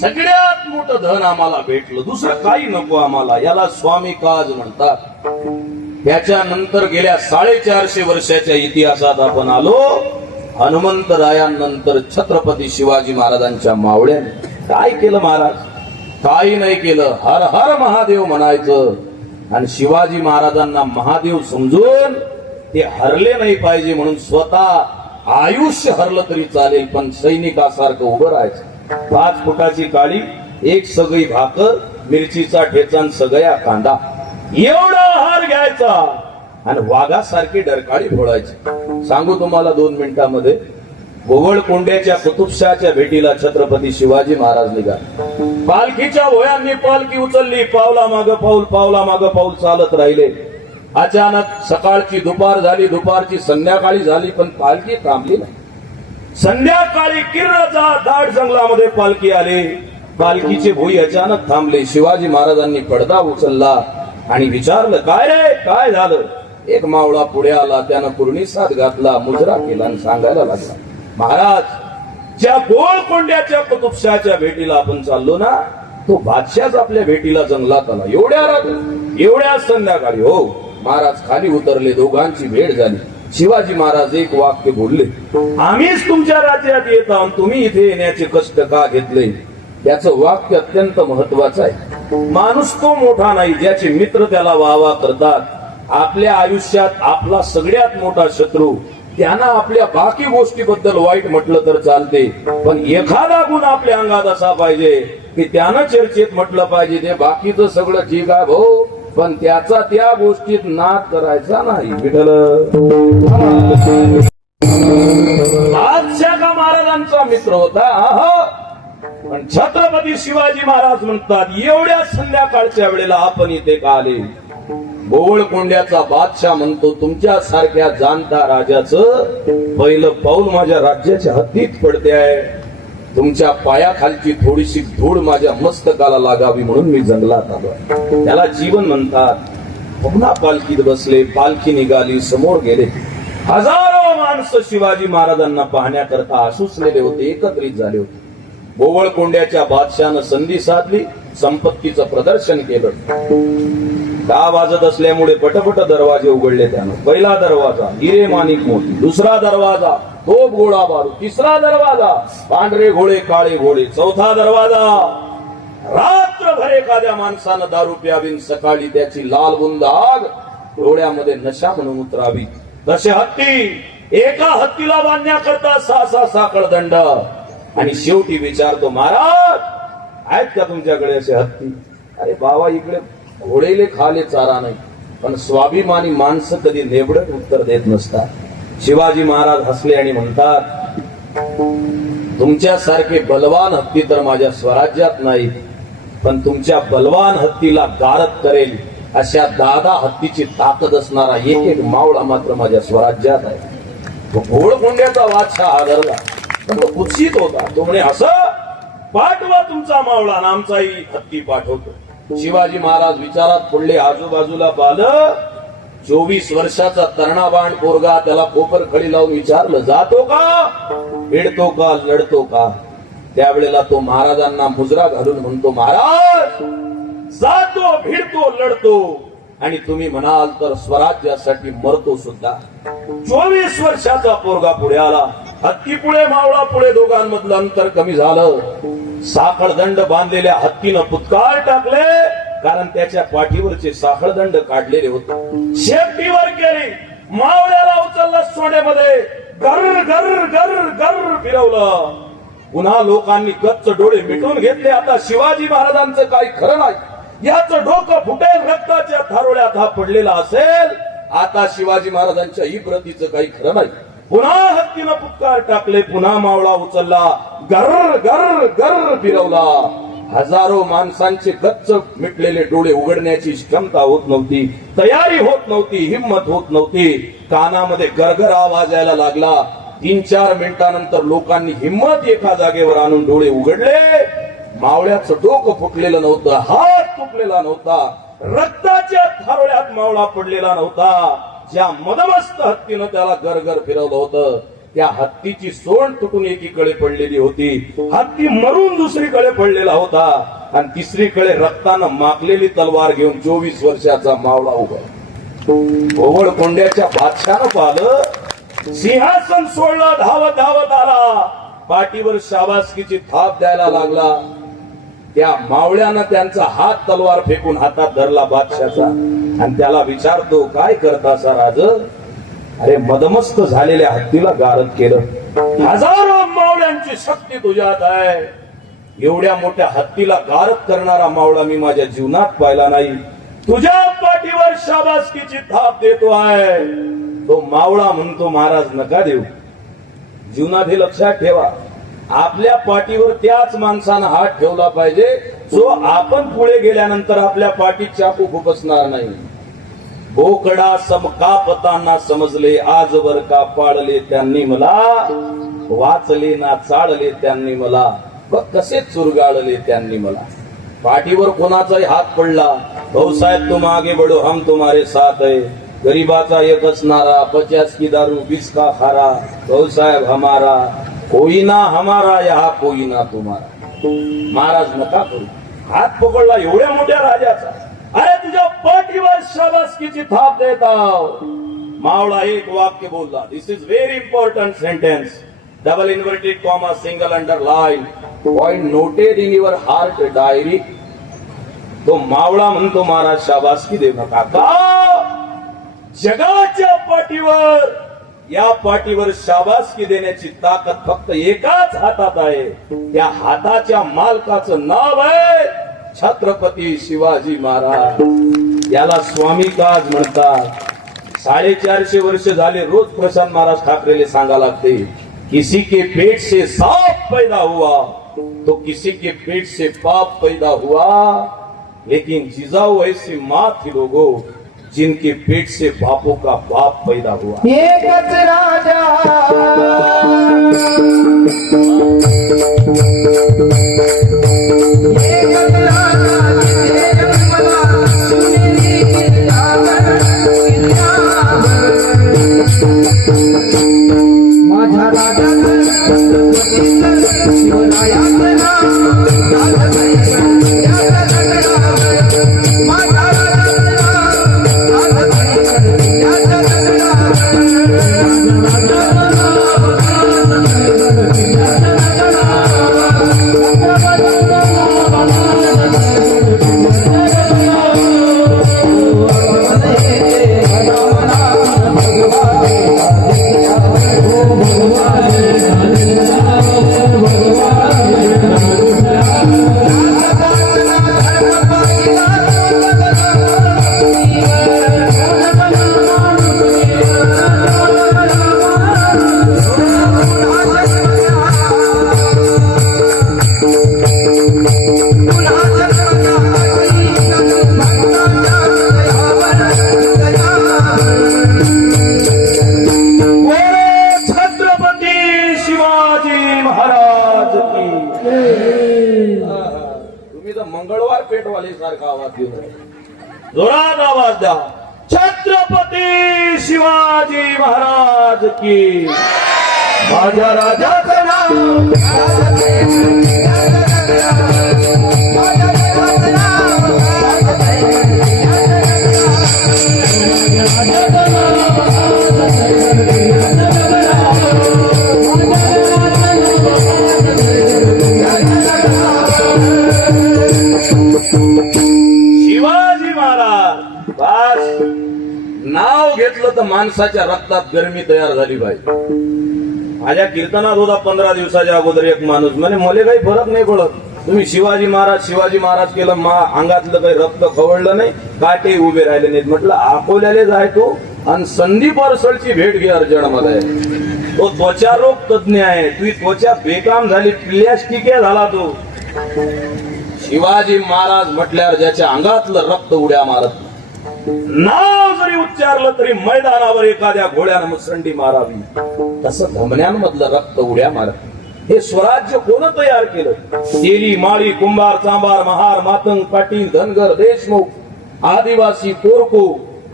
सगळ्यात मोठं धन आम्हाला भेटलं, दुसरं काही नको आम्हाला, याला स्वामी काज म्हणतात. त्याच्यानंतर गेल्या 450 वर्षाच्या इतिहासात आपण आलो. हनुमंतरायांनंतर छत्रपती शिवाजी महाराजांच्या मावळ्याने काय केलं महाराज? काही नाही केलं. हर हर महादेव म्हणायचं आणि शिवाजी महाराजांना महादेव समजून ते हरले नाही पाहिजे म्हणून स्वतः आयुष्य हरलं तरी चालेल, पण सैनिकासारखं उभं राहायचं. 5 फुटाची काळी, एक सगळी भाकर, मिरचीचा ठेचा, सगळ्या कांदा, एवढा हार घ्यायचा आणि वाघासारखी डरकाळी फोडायची. सांगू तुम्हाला 2 मिनिटांमध्ये. गोवळकोंड्याच्या कुतुबशाच्या भेटीला छत्रपती शिवाजी महाराज निघाले. पालखीच्या भोयांनी पालखी उचलली, पावला माग पाऊल, पावला माग पाऊल चालत राहिले. अचानक सकाळची दुपार झाली, दुपारची संध्याकाळी झाली, पण पालखी थांबली नाही. संध्याकाळी किर्रच्या दाट जंगलामध्ये पालखी आली. पालखीचे भोई अचानक थांबले. शिवाजी महाराजांनी पडदा उचलला आणि विचारलं, काय रे, काय झालं? एक मावळा पुढे आला. त्यानं पूर्णिसाद घातला, मुजरा केला आणि सांगायला लागला, महाराज, ज्या गोळकोंड्याच्या कुतुबशाच्या भेटीला आपण चाललो ना, तो बादशाह आपल्या भेटीला जंगलात आला. एवढ्या संध्याकाळी. हो महाराज. खाली उतरले, दोघांची भेट झाली. शिवाजी महाराज एक वाक्य बोलले, आम्हीच तुमच्या राज्यात येत आहोत, तुम्ही इथे येण्याचे कष्ट का घेतले? त्याचं वाक्य अत्यंत महत्वाचं आहे. माणूस तो मोठा नाही ज्याचे मित्र त्याला वाहवा करतात. आपल्या आयुष्यात आपला सगळ्यात मोठा शत्रू, त्यांना आपल्या बाकी गोष्टीबद्दल वाईट म्हटलं तर चालते, पण एखादा गुण आपल्या अंगात असा पाहिजे की त्यानं चर्चेत म्हटलं पाहिजे, ते बाकीचं सगळं ठीक आहे भाऊ, पण त्याचा त्या गोष्टीत नाद करायचा नाही. विठ्ठल. बादशाह का महाराजांचा मित्र होता, पण छत्रपती शिवाजी महाराज म्हणतात, एवढ्या संध्याकाळच्या वेळेला आपण इथे का आले? गोवळकोंड्याचा बादशाह म्हणतो, तुमच्या सारख्या जाणता राजाचं पहिलं पाऊल माझ्या राज्याच्या हद्दीत पडते आहे. तुमच्या पायाखालची थोडीशी धूळ माझ्या मस्तकाला लागावी म्हणून मी जंगलात आलो. त्याला जीवन म्हणतात. पुन्हा पालखीत बसले, पालखी निघाली, समोर गेले. हजारो माणसं शिवाजी महाराजांना पाहण्याकरता आसुसलेले होते, एकत्रित झाले होते. गोवळकोंड्याच्या बादशाहनं संधी साधली, संपत्तीचं प्रदर्शन केलं. का वाजत असल्यामुळे पटपट दरवाजे उघडले त्यानं. पहिला दरवाजा हिरे माणिक मोती, दुसरा दरवाजा तोप गोळा बारूद, तिसरा दरवाजा पांढरे घोडे काळे घोडे, चौथा दरवाजा रात्रभर एखाद्या माणसानं दारू प्यावी, सकाळी त्याची लाल बुंद आग डोळ्यामध्ये नशा म्हणून उतरावी. तसे हत्ती, एका हत्तीला बांधण्याकरता 6 साखळ दंड. आणि शेवटी विचारतो, महाराज आहेत का तुमच्याकडे असे हत्ती? अरे बाबा, इकडे घोडेले खाले चारा नाही, पण स्वाभिमानी माणसं कधी नेबडत उत्तर देत नसतात. शिवाजी महाराज हसले आणि म्हणतात, तुमच्यासारखे बलवान हत्ती तर माझ्या स्वराज्यात नाही, पण तुमच्या बलवान हत्तीला गारद करेल अशा 10 हत्तीची ताकद असणारा एक मावळा मात्र माझ्या स्वराज्यात आहे. गोवळकोंड्याचा बादशाह हादरला, पण तो कुत्सित होता. तो म्हणे, असं पाठवा तुमचा मावळा, आमचाही हत्ती पाठवतो. शिवाजी महाराज विचारात पडले. आजूबाजूला पाहिलं, 24 वर्षाचा तरुणाबाण पोरगा. त्याला कोपर खडी लावून विचारलं, जातो का, भिडतो का, लढतो का? त्यावेळेला तो महाराजांना मुजरा घालून म्हणतो, महाराज, जातो, भिडतो, लढतो, आणि तुम्ही म्हणाल तर स्वराज्यासाठी मरतो सुद्धा. 24 वर्षाचा पोरगा पुढे आला. हत्ती पुढे मावळा पुढे दोघांमधलं अंतर कमी झालं. साखळदंड बांधलेल्या हत्तीनं फुटकार टाकले, कारण त्याच्या पाठीवरचे साखळदंड काढलेले होते. शेपटीवर केली, मावळ्याला उचललं सोन्यामध्ये, गर गर गर गर फिरवलं. पुन्हा लोकांनी गच्च डोळे मिटून घेतले. आता शिवाजी महाराजांचं काही खरं नाही, याचं डोकं फुटेल, रक्ताच्या थारोळ्यात हा पडलेला असेल. आता शिवाजी महाराजांच्या ही प्रतीचं काही खरं नाही. पुन्हा हत्तीनं फुटकार टाकले, पुन्हा मावळा उचलला, गर गर गर फिरवला. हजारो माणसांचे गच्च मिटलेले डोळे उघडण्याची क्षमता होत नव्हती, तयारी होत नव्हती, हिंमत होत नव्हती. कानामध्ये गरगर आवाज यायला लागला. 3-4 मिनिटानंतर लोकांनी हिंमत एका जागेवर आणून डोळे उघडले. मावळ्याचं डोकं फुटलेलं नव्हतं, हात तुटलेला नव्हता, रक्ताच्या थारोळ्यात मावळा पडलेला नव्हता. ज्या मदमस्त हत्तीनं त्याला गरगर फिरवलं होतं, त्या हत्तीची सोंड तुटून एकीकडे पडलेली होती. हत्ती मरून दुसरीकडे पडलेला होता आणि तिसरीकडे रक्तानं माखलेली तलवार घेऊन 24 वर्षाचा मावळा उभा. ओवळ कोंड्याच्या बादशानं पाहिलं, सिंहासन सोडलं, धावत धावत आला, पाठीवर शाबासकीची थाप द्यायला लागला. त्या मावळ्यानं त्यांचा हात तलवार फेकून हातात धरला बादशाचा आणि त्याला विचारतो, काय करतासा राज? अरे मदमस्त झालेल्या हत्तीला गारद केलं. हजारो मावळ्यांची शक्ती तुझ्यात आहे. एवढ्या मोठ्या हत्तीला गारद करणारा मावळा मी माझ्या जीवनात पाहिला नाही. तुझ्या पाठीवर शाबासकीची थाप देतो आहे. तो मावळा म्हणतो, महाराज नका देऊ. जीवनात हे लक्षात ठेवा, आपल्या पाठीवर त्याच माणसानं हात ठेवला पाहिजे जो आपण पुढे गेल्यानंतर आपल्या पाठीत चाकू खुपसणार नाही. बोकडा समकापताना समजले, आजवर का पाळले त्यांनी मला, वाचले ना चाळले त्यांनी मला, कसे चुरगाळले त्यांनी मला. पाठीवर कोणाचाही हात पडला, भाऊसाहेब तुम आगे बढो हम तुम्हारे साथ है, गरीबाचा एकच नारा, 50 की दारू 20 का खारा, भाऊसाहेब हमारा कोई ना हमारा, यहा कोई ना तुम्हारा. महाराज नका करू. हात पकडला एवढ्या मोठ्या राजाचा, अरे तुझ्या पाठीवर शाबासकीची थाप देत आहो. मावळा एक वाक्य बोलला, this is very important sentence, double inverted comma, single underline, point noted in your heart diary. तो मावळा म्हणतो, महाराज शाबासकी देऊ नका. का? जगाच्या पाठीवर, या पाठीवर शाबासकी देण्याची ताकद फक्त एकाच हातात आहे. त्या हाताच्या मालकाचं नाव आहे छत्रपती शिवाजी महाराज. याला स्वामी काज म्हणतात. 450 वर्ष झाले रोज प्रशांत महाराज ठाकरेले सांगा लागते, किसी के पेट से सांप पैदा हुआ तो किसी के पेट से पाप पैदा हुआ, लेकिन जिजाऊ ऐसी माँ थी लोगों जिनके पेट से बापों का बाप पैदा हुआ. एकच राजा एकच राजा माझ्या मंगळवार पेटवाले सारखा आवाज देऊ, जोरात आवाज द्या. छत्रपती शिवाजी महाराज की. माझ्या राजाचं नाव घेतलं तर माणसाच्या रक्तात गरमी तयार झाली पाहिजे. माझ्या कीर्तनात होता 15 दिवसाच्या अगोदर एक माणूस म्हणे मला काही फरक नाही पडत, तुम्ही शिवाजी महाराज केलं, अंगातलं काही रक्त खवळलं नाही, काटे उभे राहिले नाहीत. म्हटलं अकोल्याले जाय तू आणि संदीप अरसळची भेट घे अर्जणमध्ये. तो त्वचा रोग तज्ञ आहे, तुझी त्वचा बेकाम झाली, प्लॅस्टिक झाला तो. शिवाजी महाराज म्हटल्यावर ज्याच्या अंगातलं रक्त उड्या मारत नाव जरी उच्चारलं तरी मैदानावर एखाद्या घोड्यानं मुसंडी मारावी, तसं धमन्यांमधलं रक्त उड्या मारत. हे स्वराज्य कोण तयार केलं? तेली, माळी, कुंभार, चांभार, महार, मातंग, पाटील, धनगर, देशमुख, आदिवासी, कोरको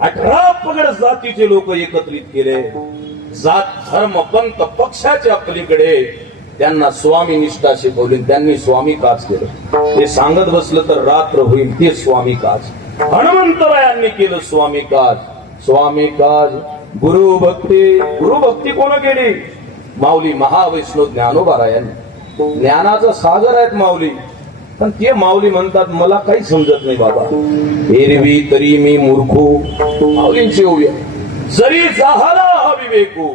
18 पगड जातीचे लोक एकत्रित केले. जात, धर्म, पंथ, पक्षाच्या पलीकडे त्यांना स्वामी निष्ठा शिकवली, त्यांनी स्वामी काज केलं. ते सांगत बसलं तर रात्र होईल, ते स्वामी काज. हनुमंतरायांनी केलं स्वामी काज. स्वामी काज गुरुभक्ती कोण केली? माऊली महावैष्णव ज्ञानोबारायांनी. ज्ञानाचा सागर आहेत माऊली, पण ते माऊली म्हणतात मला काही समजत नाही बाबा, एरवी तरी मी मूर्खू. माऊलींची होऊया. जरी जाहला अविवेकू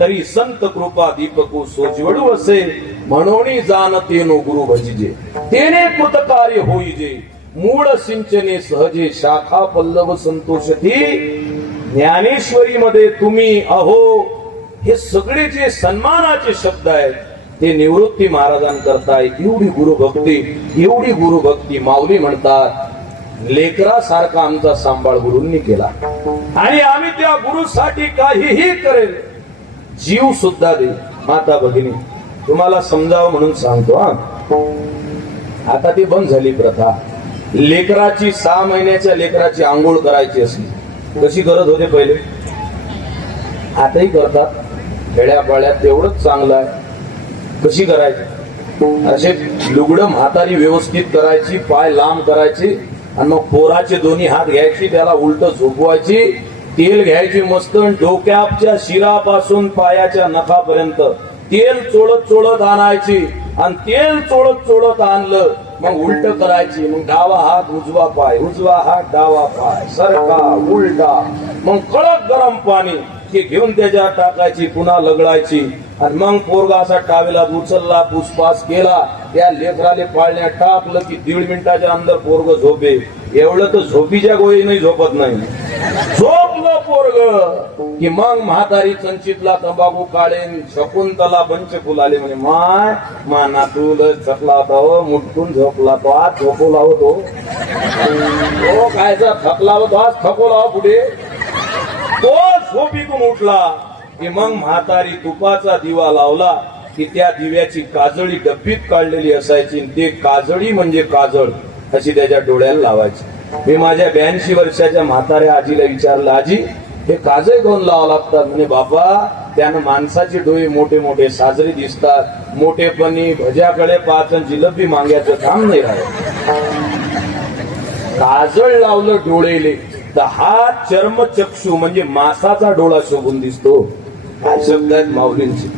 तरी संत कृपा दीपकू सोजवडू असे, म्हणून जाणते नो गुरु भजिजे, तेने कृत कार्य होईजे, मूळ सिंचने सहजे, शाखा पल्लव संतोषती. ज्ञानेश्वरी मध्ये तुम्ही अहो हे सगळे जे सन्मानाचे शब्द आहेत ते निवृत्ती महाराजांकरता एवढी गुरुभक्ती माऊली म्हणतात लेकरासारखा आमचा सांभाळ गुरूंनी केला आणि आम्ही त्या गुरुसाठी काहीही करेल, जीव सुद्धा दे. माता भगिनी तुम्हाला समजावं म्हणून सांगतो. आता ती बंद झाली प्रथा. लेकराची 6 महिन्याच्या लेकराची आंघोळ करायची असली कशी करत होते पहिले, आताही करतात खेड्यापाड्यात, तेवढंच चांगलं आहे. कशी करायची? असे लुगडं म्हातारी व्यवस्थित करायची, पाय लांब करायचे आणि मग पोराचे दोन्ही हात घ्यायची, त्याला उलट झोपवायची, तेल घ्यायची मस्त, डोक्याच्या शिरापासून पायाच्या नखापर्यंत तेल चोळत आणायची आणि तेल चोळत आणलं मग उलट करायची. मग डावा हात उजवा पाय, उजवा हात डावा पाय, सरका उलटा, मग कडक गरम पाणी हे घेऊन त्याच्यात टाकायची, पुन्हा लगडायची आणि मग पोरगा असा टावेला उचलला, पुसपास केला, त्या लेकराले पाळण्यात टाकलं की 1.5 मिनिटाच्या अंदर पोरग झोपे. एवढं तर झोपीच्या गोळी नाही झोपत नाही. झोपलं पोरग की मग म्हातारी चंचितला तंबाखू काढेन, शकुंतला पंचफुल आले म्हणे माय माना तू थकला होता, मुटकून झोपला तो, आज झोपवला होतो कायचा थकला होतो, आज थकवला पुढे. तो झोपीतून उठला की मग म्हातारी तुपाचा दिवा लावला की त्या दिव्याची काजळी डब्बीत काढलेली असायची, ते काजळी म्हणजे काजळ अशी त्याच्या डोळ्याला लावायची. मी माझ्या 82 वर्षाच्या म्हाताऱ्या आजीला विचारलं, आजी हे काजळ कोण लावा लागतात? म्हणे बाबा त्यानं माणसाचे डोळे मोठे मोठे साजरे दिसतात, मोठेपणी भज्याकडे पाच जिलबी माग्याचं काम नाही राहत. काजळ लावलं डोळेले तर हा चर्मचक्षू म्हणजे मासाचा डोळा शोभून दिसतो. काय शब्द आहेत माऊलींचे,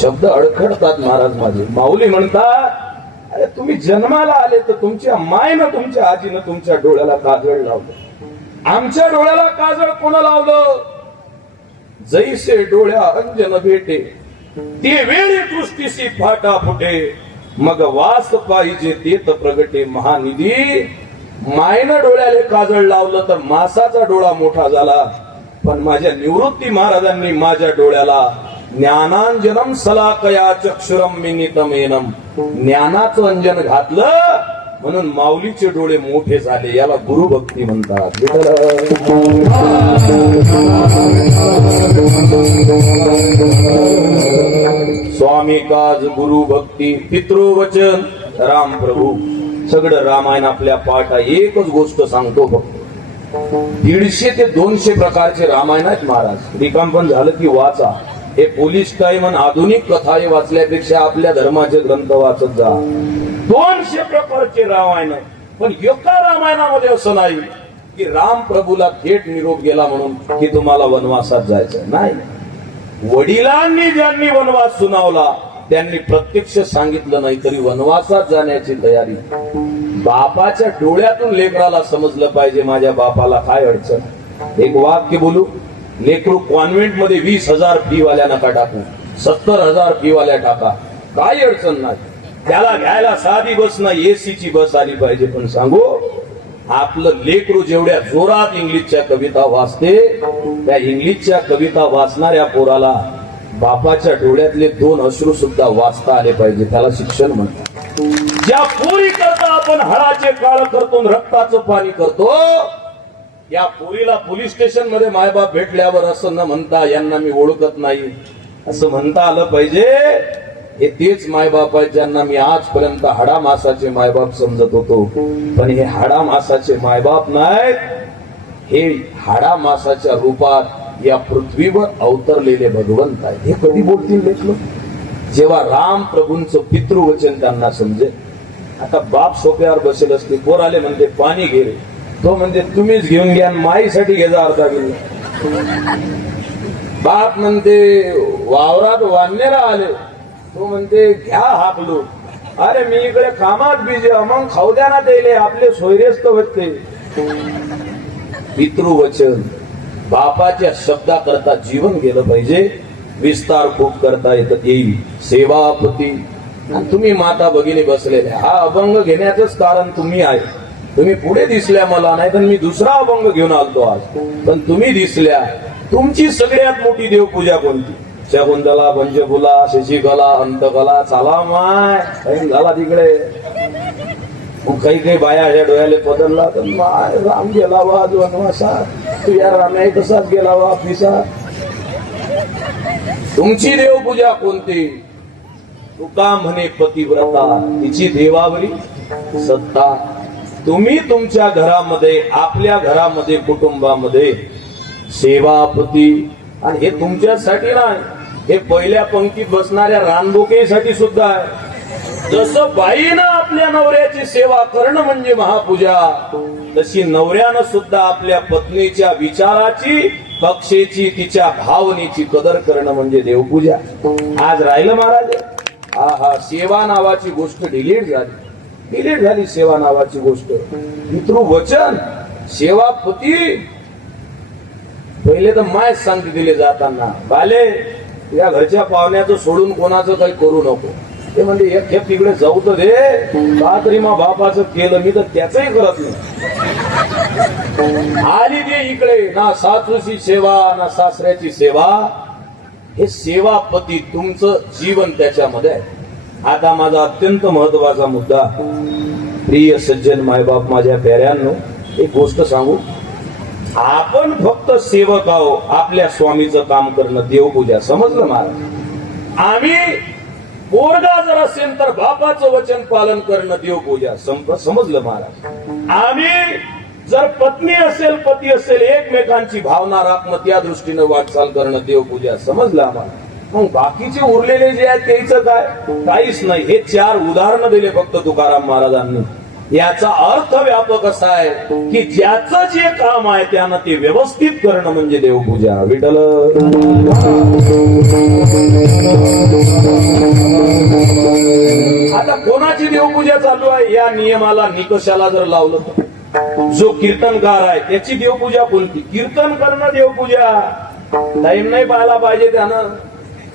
शब्द अडखडतात महाराज माझे. माऊली म्हणतात अरे तुम्ही जन्माला आले तर तुमच्या मायनं तुमच्या आजीनं तुमच्या डोळ्याला काजळ लावलं, आमच्या डोळ्याला काजळ कोणा लावलं? जैसे डोळ्या अंजन भेटे ते वेळी दृष्टीसी फाटा फुटे, मग वास पाहिजे तेत प्रगटे महानिधी. मायनं डोळ्याला काजळ लावलं तर मासाचा डोळा मोठा झाला, पण माझ्या निवृत्ती महाराजांनी माझ्या डोळ्याला ज्ञानांजनम सलाकया चक्षुरम मिनितमेनम, ज्ञानाचं अंजन घातलं म्हणून माऊलीचे डोळे मोठे झाले. याला गुरुभक्ती म्हणतात. स्वामी काज गुरुभक्ती पितृवचन राम प्रभू. सगळं रामायण आपल्या पाठ आहे. एकच गोष्ट सांगतो फक्त, 150 ते 200 प्रकारचे रामायण आहेत महाराज. रिकाम पण झालं की वाचा. हे पोलीस टाइम आणि आधुनिक कथा वाचल्यापेक्षा आपल्या धर्माचे ग्रंथ वाचत जा. 200 प्रकारचे रामायण. पण एका रामायणामध्ये असं नाही की राम प्रभूला थेट निरोप गेला म्हणून की तुम्हाला वनवासात जायचं नाही. वडिलांनी ज्यांनी वनवास सुनावला त्यांनी प्रत्यक्ष सांगितलं नाही तरी वनवासात जाण्याची तयारी. बापाच्या डोळ्यातून लेकराला समजलं पाहिजे माझ्या बापाला काय अडचण. एक वाक्य बोलू, लेकरू कॉन्व्हेंट मध्ये 20,000 फी वाल्या नका टाकू, 70,000 फी वाल्या टाका, काही अडचण नाही. त्याला घ्यायला साधी बस नाही, एसीची बस आली पाहिजे. पण सांगू, आपलं लेकरू जेवढ्या जोरात इंग्लिशच्या कविता वाचते, त्या इंग्लिशच्या कविता वाचणाऱ्या पोराला बापाच्या डोळ्यातले 2 अश्रू सुद्धा वाचता आले पाहिजे. त्याला शिक्षण म्हणतात. ज्या पोरी करता आपण हळाचे काळ करतो, रक्ताचं पाणी करतो, या पोरीला पोलीस स्टेशन मध्ये मायबाप भेटल्यावर असं न म्हणता यांना मी ओळखत नाही असं म्हणता आलं पाहिजे. हे तेच मायबाप आहेत ज्यांना मी आजपर्यंत हाडा मासाचे मायबाप समजत होतो. पण हे हाडा मासाचे मायबाप नाहीत, हे हाडा मासाच्या रूपात या पृथ्वीवर अवतरलेले भगवंत आहेत. हे कधी बोलतील लेखलो? जेव्हा राम प्रभूंचं पितृवचन त्यांना समजेल. आता बाप सोप्यावर बसेल असते, पोर आले म्हणते पाणी घे रे, तो म्हणते तुम्हीच घेऊन घ्या, माईसाठी घे जा अर्धा किलो. बाप म्हणते वावरात वाढणेला आले, तो म्हणते घ्या हाकलो, अरे मी इकडे कामात बिजी, मग खाऊ द्या ना त्याले, आपले सोयरेस्त होते. पितृवचन, बापाच्या शब्दा करता जीवन गेलं पाहिजे. विस्तार खूप करता येईल. सेवापती, तुम्ही माता भगिनी बसलेल्या, हा अभंग घेण्याचंच कारण तुम्ही आहे. तुम्ही पुढे दिसल्या मला, नाही तर मी दुसरा अभंग घेऊन आलतो आज. पण तुम्ही दिसल्या. तुमची सगळ्यात मोठी देवपूजा कोणती? शकुंतला, पंचफुला, शशिकला, अंतकला, चाला माय झाला तिकडे. काही काही बाया ह्या डोळ्याले बदलला तर माय राम गेला वा वनवासात, तुझ्या रामाई कसाच गेला वा ऑफिसात. तुमची देवपूजा कोणती? तुका म्हणे पतिव्रता, तिची देवावरी सत्ता. तुम्ही तुमच्या घरामध्ये, आपल्या घरामध्ये, कुटुंबामध्ये सेवापती. आणि हे तुमच्यासाठी नाही, हे पहिल्या पंक्तीत बसणाऱ्या रानबोकेसाठी सुद्धा आहे. जसं बाईनं आपल्या नवऱ्याची सेवा करणं म्हणजे महापूजा, तशी नवऱ्यानं सुद्धा आपल्या पत्नीच्या विचाराची, कक्षेची, तिच्या भावनेची कदर करणं म्हणजे देवपूजा. आज राहिलं महाराज, हा सेवा नावाची गोष्ट डिलीट झाली सेवा नावाची गोष्ट. पितृवचन, सेवापती. पहिले तर माय सांगते दिले जाताना, बाले या घरच्या पाहुण्याचं सोडून कोणाचं काही करू नको. ते म्हणजे एक खेप तिकडे जाऊ तर दे, का तरी मा बापाचं केलं मी तर त्याचंही करत नाही. आली दे इकडे, ना सासूची सेवा ना सासऱ्याची सेवा. हे सेवापती, तुमचं जीवन त्याच्यामध्ये आहे. आता माझा अत्यंत महत्वाचा मुद्दा, प्रिय सज्जन मायबाप, माझ्या प्याऱ्यांनो, एक गोष्ट सांगू. आपण फक्त सेवक आहो, आपल्या स्वामीचं काम करणं देवपूजा. समजलं महाराज? आम्ही पोरगा जर असेल तर बापाचं वचन पालन करणं देवपूजा. समजलं महाराज? आम्ही जर पत्नी असेल, पती असेल, एकमेकांची भावना राखणं, त्या दृष्टीनं वाटचाल करणं देवपूजा. समजलं आम्हाला? मग बाकीचे उरलेले जे आहेत त्याचं काय? काहीच नाही. हे 4 उदाहरणं दिले फक्त तुकाराम महाराजांनी. याचा अर्थ व्यापक असा आहे की ज्याचं जे काम आहे त्यानं ते व्यवस्थित करणं म्हणजे देवपूजा. विठ्ठल. आता कोणाची देवपूजा चालू आहे या नियमाला, निकषाला जर लावलं तर, जो कीर्तनकार आहे त्याची देवपूजा कोणती? कीर्तन करणं देवपूजा. टाइम नाही पाहायला पाहिजे त्यानं.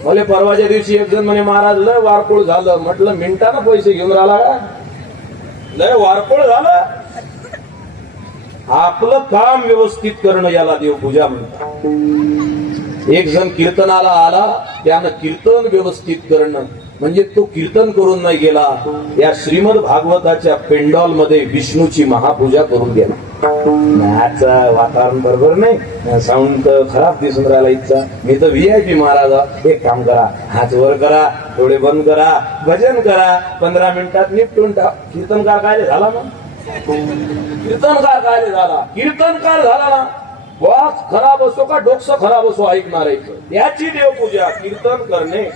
मला परवाच्या दिवशी एक जण म्हणे, महाराज लय वारकोळ झालं. म्हटलं मिनिटानं पैसे घेऊन राहिला का? लय वारकोळ झालं. आपलं काम व्यवस्थित करणं याला देवपूजा म्हणतात. एक जण कीर्तनाला आला, त्यानं कीर्तन व्यवस्थित करणं म्हणजे तो कीर्तन करून नाही गेला, या श्रीमद भागवताच्या पेंडॉल मध्ये विष्णूची महापूजा करून गेला. वातावरण बरोबर नाही, साऊंड खराब दिसून राहिला इच्छा. मी तर VIP महाराजा. एक काम करा, हात वर करा, डोळे बंद करा, भजन करा, 15 मिनिटात निपटून टाक. कीर्तनकार काय झाला मग? कीर्तनकार काय झाला? कीर्तनकार झाला ना, वाच खराब असो का डोकं खराब असो, ऐकणार आहे त्याची देवपूजा. कीर्तन करणे,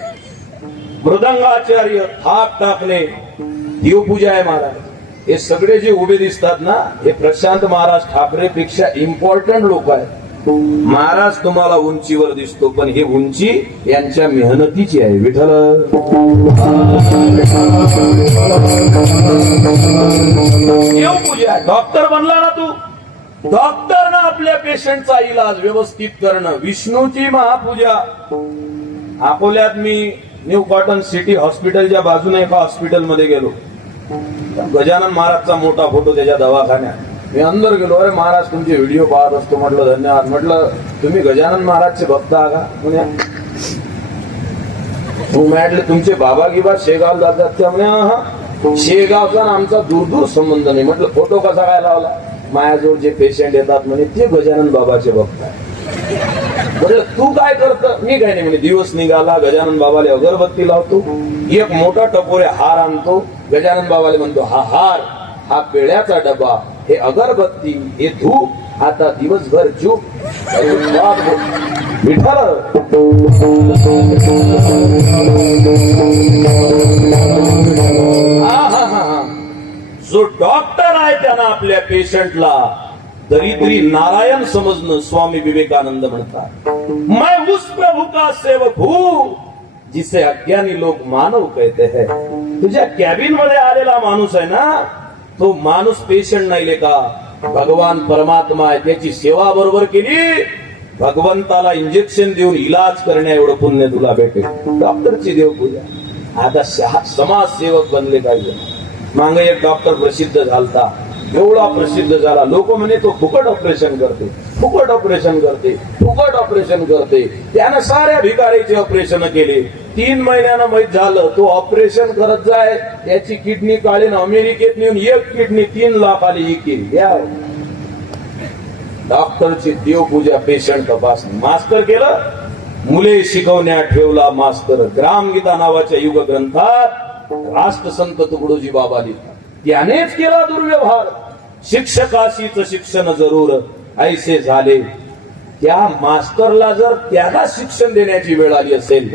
मृदंगाचार्य, थाप टाकणे देवपूजा आहे महाराज. हे सगळे जे उभे दिसतात ना, हे प्रशांत महाराज ठाकरे पेक्षा इम्पॉर्टंट लोक आहेत. महाराज तुम्हाला उंचीवर दिसतो, पण हे उंची यांच्या मेहनतीची आहे. विठ्ठल. देवपूजा. डॉक्टर बनला ना तू, डॉक्टरनं आपल्या पेशंटचा इलाज व्यवस्थित करणं, विष्णूची महापूजा. अकोल्यात मी न्यू कॉटन सिटी हॉस्पिटलच्या बाजूने एका हॉस्पिटलमध्ये गेलो. गजानन महाराजचा मोठा फोटो त्याच्या दवाखान्यात. मी अंदर गेलो. अरे महाराज तुमचे व्हिडिओ पाहत असतो. म्हटलं धन्यवाद. म्हटलं तुम्ही गजानन महाराजचे भक्त आहा का? म्हणे तू म्हटलं तुमचे बाबा गिबा शेगाव जातात त्या? म्हणे हा, शेगावचा ना आमचा दूर दूर संबंध नाही. म्हटलं फोटो कसा काय लावला? माझ्याजवळ जे पेशंट येतात म्हणे ते गजानन बाबाचे भक्त आहे. म्हणजे तू काय करत? मी काय नाही म्हणे. दिवस निघाला गजानन बाबाला अगरबत्ती लावतो, एक मोठा टपोरे हार आणतो, गजानन बाबाला म्हणतो हा हार, हा पेढ्याचा डबा, हे अगरबत्ती, हे धूप, आता दिवसभर झोप. विठ्ठल जो डॉक्टर आहे त्यानं आपल्या पेशंटला दरिद्री नारायण समजणं. स्वामी विवेकानंद म्हणतात, मैं उस प्रभु का सेवक हूं जिसे अज्ञानी लोग मानव कहते हैं. तुझ्या कॅबिन मध्ये आलेला माणूस आहे ना, तो माणूस पेशंट नाही लेका, भगवान परमात्मा आहे. त्याची सेवा बरोबर केली, भगवंताला इंजेक्शन देऊन इलाज करण्या एवढं पुण्य तुला भेटेल. डॉक्टरची देवपूजा. आता समाजसेवक बनले पाहिजे. मागे एक डॉक्टर प्रसिद्ध झालता, एवढा प्रसिद्ध झाला. लोक म्हणे तो फुकट ऑपरेशन करते, फुकट ऑपरेशन करते, फुकट ऑपरेशन करते. त्यानं साऱ्या भिकारीचे ऑपरेशन केले. 3 महिन्यानं माहीत झालं तो ऑपरेशन करत जाय, त्याची किडनी काढून अमेरिकेत नेऊन एक किडनी 3 लाख आली केली. डॉक्टरची देवपूजा, पेशंट तपासणी. मास्तर केलं, मुले शिकवण्यात ठेवला मास्तर. ग्रामगीता नावाच्या युग ग्रंथात राष्ट्रसंत तुकडोजी बाबा लिहितात, त्यानेच केला दुर्व्यवहार. शिक्षकाशीच शिक्षण जरूर ऐसे झाले. त्या मास्टरला जर त्याला शिक्षण देण्याची वेळ आली असेल,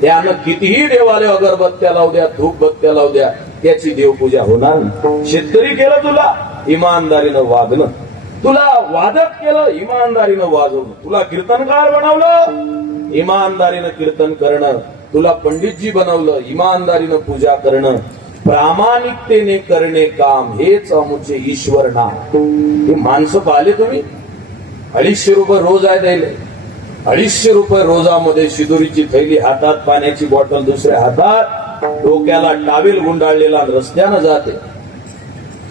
त्यानं कितीही देवालय अगरबत्त्या लावू द्या, धूपबत्त्या लावू द्या, त्याची देवपूजा होणार नाही. शेतकरी केलं तुला इमानदारीनं वागणं, तुला वादक केलं इमानदारीनं वाजवणं, तुला कीर्तनकार बनवलं इमानदारीनं कीर्तन करणं, तुला पंडितजी बनवलं इमानदारीनं पूजा करणं, प्रामाणिकतेने करणे काम, हेच आमचे ईश्वर नाम. हे माणसं पाहिले तुम्ही? 250 रुपये रोज आहे द्यायला. 250 रुपये रोजामध्ये शिदोरीची थैली हातात, पाण्याची बॉटल दुसऱ्या हातात, डोक्याला टावेल गुंडाळलेला रस्त्यानं जाते.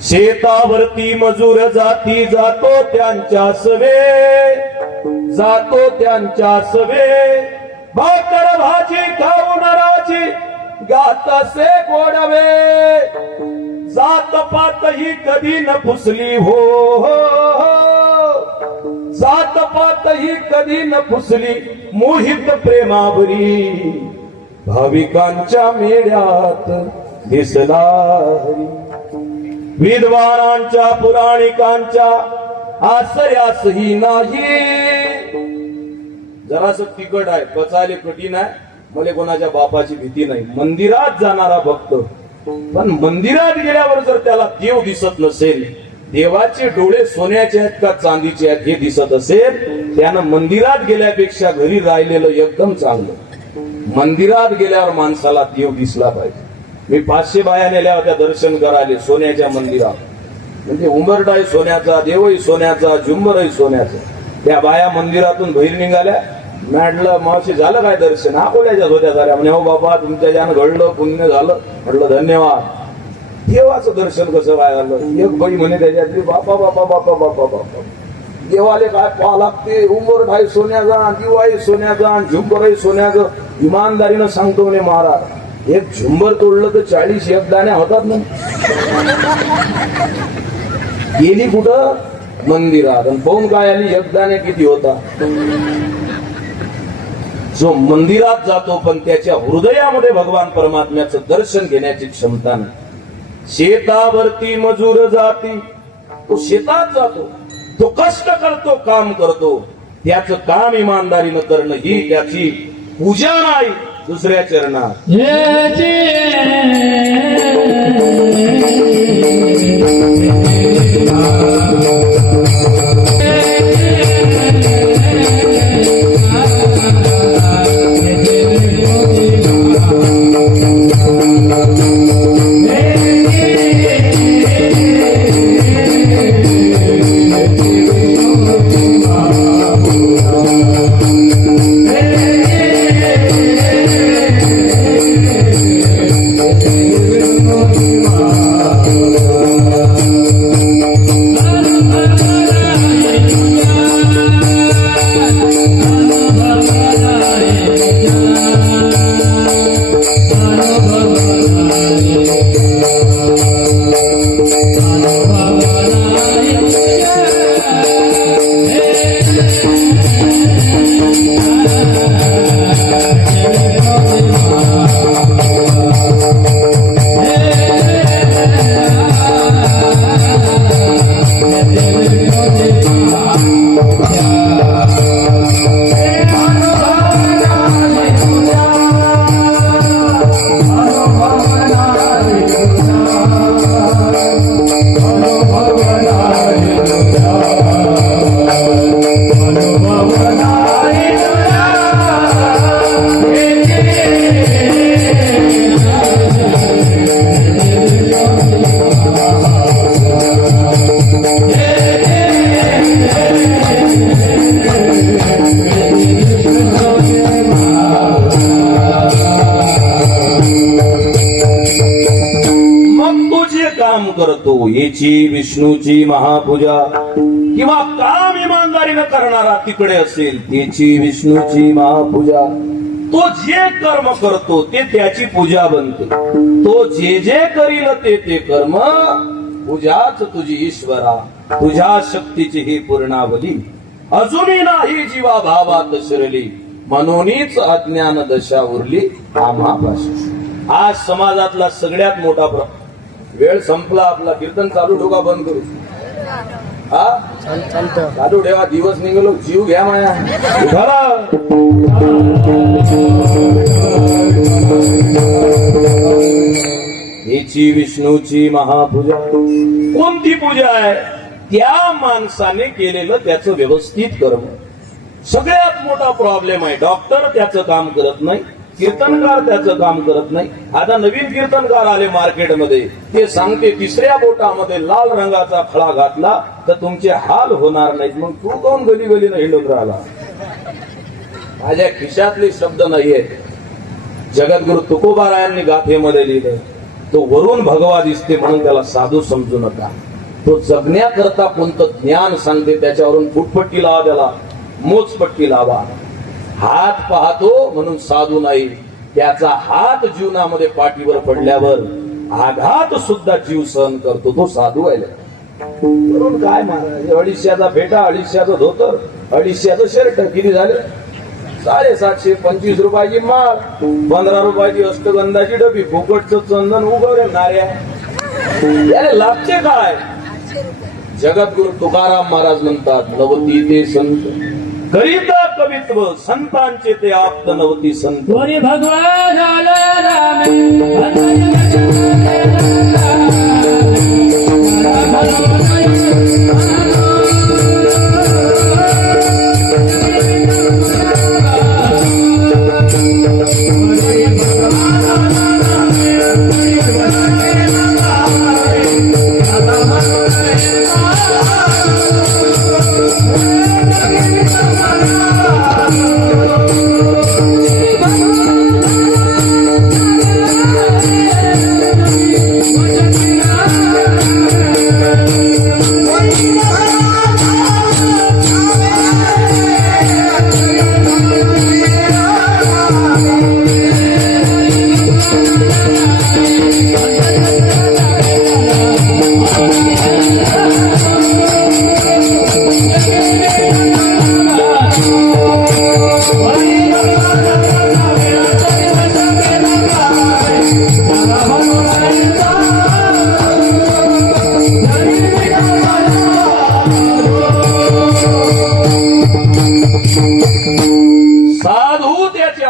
शेतावरती मजूर जाती जातो त्यांच्या सवे, जातो त्यांच्या सवे, भाकर भाजी खाऊन राजी गात से गोडवे, जात पात ही कधी न फुसली हो, जात पात ही कधी न फुसली, मोहित प्रेमावरी भाविकांच्या मेळ्यात दिसला हरी. विद्वानांच्या पुराणिकांच्या आश्रयासही नाही. जरास तिकट आहे, पचायला कठीण आहे. मला कोणाच्या बापाची भीती नाही. मंदिरात जाणारा भक्त, पण मंदिरात गेल्यावर जर त्याला देव दिसत नसेल, देवाचे डोळे सोन्याचे आहेत का चांदीचे आहेत हे दिसत असेल, त्यानं मंदिरात गेल्यापेक्षा घरी राहिलेलं एकदम चांगलं. मंदिरात गेल्यावर माणसाला देव दिसला पाहिजे. मी 500 बाया नेल्या होत्या दर्शन करायला सोन्याच्या मंदिरात. म्हणजे उंबरठाही सोन्याचा, देवही सोन्याचा, झुंबरही सोन्याचा. त्या बाया मंदिरातून बाहेर निघाल्या. म्हटलं मावशी झालं काय दर्शन? अकोल्याच्याच होत्या झाल्या. म्हणे हो बाबा तुमच्या ज्यानं घडलं पुण्य झालं. म्हटलं धन्यवाद. देवाचं दर्शन कसं काय झालं? एक बाई म्हणे त्याच्यातली, बापा बापा बापा बापा बापा देवाले काय पाहा लागते, उंबरठाही सोन्याचा, दिवाही सोन्याचा, झुंबरही सोन्याचं. इमानदारीनं सांगतो म्हणे महाराज, एक झुंबर तोडलं तर 40 एक दाण्या होतात ना. गेली कुठं? मंदिरात. आणि पाहून काय आली? एक दाण्या किती होता. जो मंदिरात जातो पण त्याच्या हृदयामध्ये भगवान परमात्म्याचं दर्शन घेण्याची क्षमता नाही. शेतावरती मजूर जाती, तो शेतात जातो, तो कष्ट करतो, काम करतो, त्याचं काम इमानदारीनं करणं ही त्याची पूजा नाही. दुसऱ्या चरणात त्याची विष्णूची महापूजा किंवा काम इमानदारीनं करणारा तिकडे असेल त्याची विष्णूची महापूजा. तो जे कर्म करतो ते त्याची पूजा बनते. तो जे जे करील ते ते कर्म पूजाच तुझी ईश्वरा. तुझ्या शक्तीची ही पूर्णावली अजूनही नाही जीवा भावात शिरली. म्हणूनच अज्ञान दशा उरली आम्हापाशी. आज समाजातला सगळ्यात मोठा वेळ संपला आपला. कीर्तन चालू ठेवू का बंद करू? हा चालू ठेवा. दिवस निघलो जीव घ्या माया. याची विष्णूची महापूजा. कोणती पूजा आहे? त्या माणसाने केलेलं त्याचं व्यवस्थित कर्म. सगळ्यात मोठा प्रॉब्लेम आहे. डॉक्टर त्याचं काम करत नाही, कीर्तनकार त्याचं काम करत नाही. आता नवीन कीर्तनकार आले मार्केटमध्ये. ते सांगते तिसऱ्या बोटामध्ये लाल रंगाचा खळा घातला तर तुमचे हाल होणार नाहीत. मग तू कोण गली गलीनं हिंडत राहिला? माझ्या खिशातले शब्द नाहीये. जगद्गुरु तुकोबारायांनी गाथेमध्ये लिहिलं. तो वरून भगवा दिसते म्हणून त्याला साधू समजू नका. तो जगण्याकरता कोणतं ज्ञान सांगते त्याच्यावरून फुटपट्टी लावा, त्याला मोजपट्टी लावा. हात पाहतो म्हणून साधू नाही. त्याचा हात जीवनामध्ये पाठीवर पडल्यावर आघात सुद्धा जीव सहन करतो. तो साधू आहे. म्हणून काय महाराज, 250चा फेटा, 250चं धोतर, 250चं शर्ट, किती झाले? 750. 25 रुपयाची माळ, 15 रुपयाची अष्टगंधाची डबी, फुकटचं चंदन उगवले नाऱ्या. याने लागते काय? जगद्गुरु तुकाराम महाराज म्हणतात, नवती ते संत करिता कवित्व, संतांचे ते आप्त नवती संत. भगवान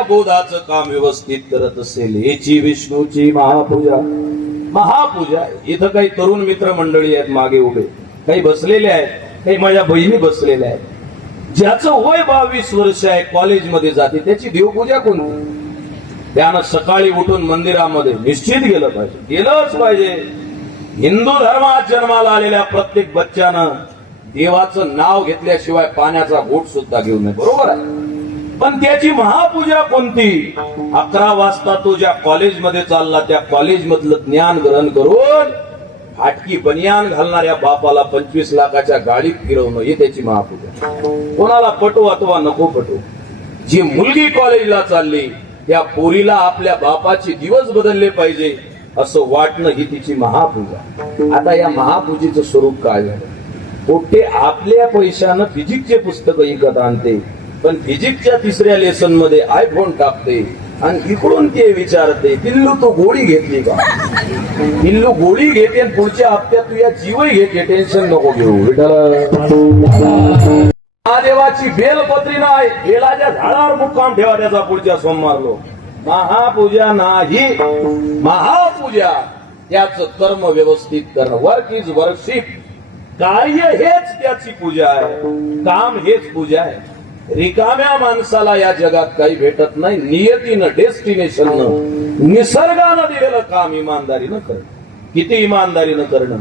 बोधाचं काम व्यवस्थित करत असेल. याची विष्णूची महापूजा. महापूजा. इथं काही तरुण मित्र मंडळी आहेत मागे उभे, काही बसलेले आहेत, काही माझ्या बहिणी बसलेल्या आहेत. ज्याचं वय 22 वर्ष आहे, कॉलेजमध्ये जाते, त्याची देवपूजा कोणती? त्यानं सकाळी उठून मंदिरामध्ये निश्चित गेलं पाहिजे, गेलंच पाहिजे. हिंदू धर्मात जन्माला आलेल्या प्रत्येक बच्चानं देवाचं नाव घेतल्याशिवाय पाण्याचा घोट सुद्धा घेऊ नये, बरोबर आहे. पण त्याची महापूजा कोणती? 11 वाजता तो ज्या कॉलेजमध्ये चालला त्या कॉलेज मधलं ज्ञान ग्रहण करून फाटकी बनियान घालणाऱ्या बापाला 25 लाखाच्या गाडीत फिरवणं, ही त्याची महापूजा. कोणाला पटो अथवा नको पटो, जी मुलगी कॉलेजला चालली त्या पोरीला आपल्या बापाचे दिवस बदलले पाहिजे असं वाटणं, ही तिची महापूजा. आता या महापूजेचं स्वरूप काय झालं? पोट्टे आपल्या पैशानं फिजिक्सचे पुस्तक विकत आणते, पण फिजिक्सच्या 3ऱ्या लेसन मध्ये आयफोन टाकते आणि इकडून ते विचारते, पिल्लू तू गोळी घेतली का? पिल्लू गोळी घेते आणि पुढच्या हप्त्यात तू या जीवही घेते, टेन्शन नको घेऊ. महादेवाची बेलपत्री नाही, बेलाच्या झाडावर मुक्काम ठेवा त्याचा पुढच्या सोमवारलो. महापूजा नाही, महापूजा त्याचं कर्म व्यवस्थित करणं. Work is worship. कार्य हेच त्याची पूजा आहे, काम हेच पूजा आहे. रिकाम्या माणसाला या जगात काही भेटत नाही. नियतीनं, डेस्टिनेशननं, निसर्गानं दिलेलं काम इमानदारीनं करणं. किती इमानदारीनं करणं?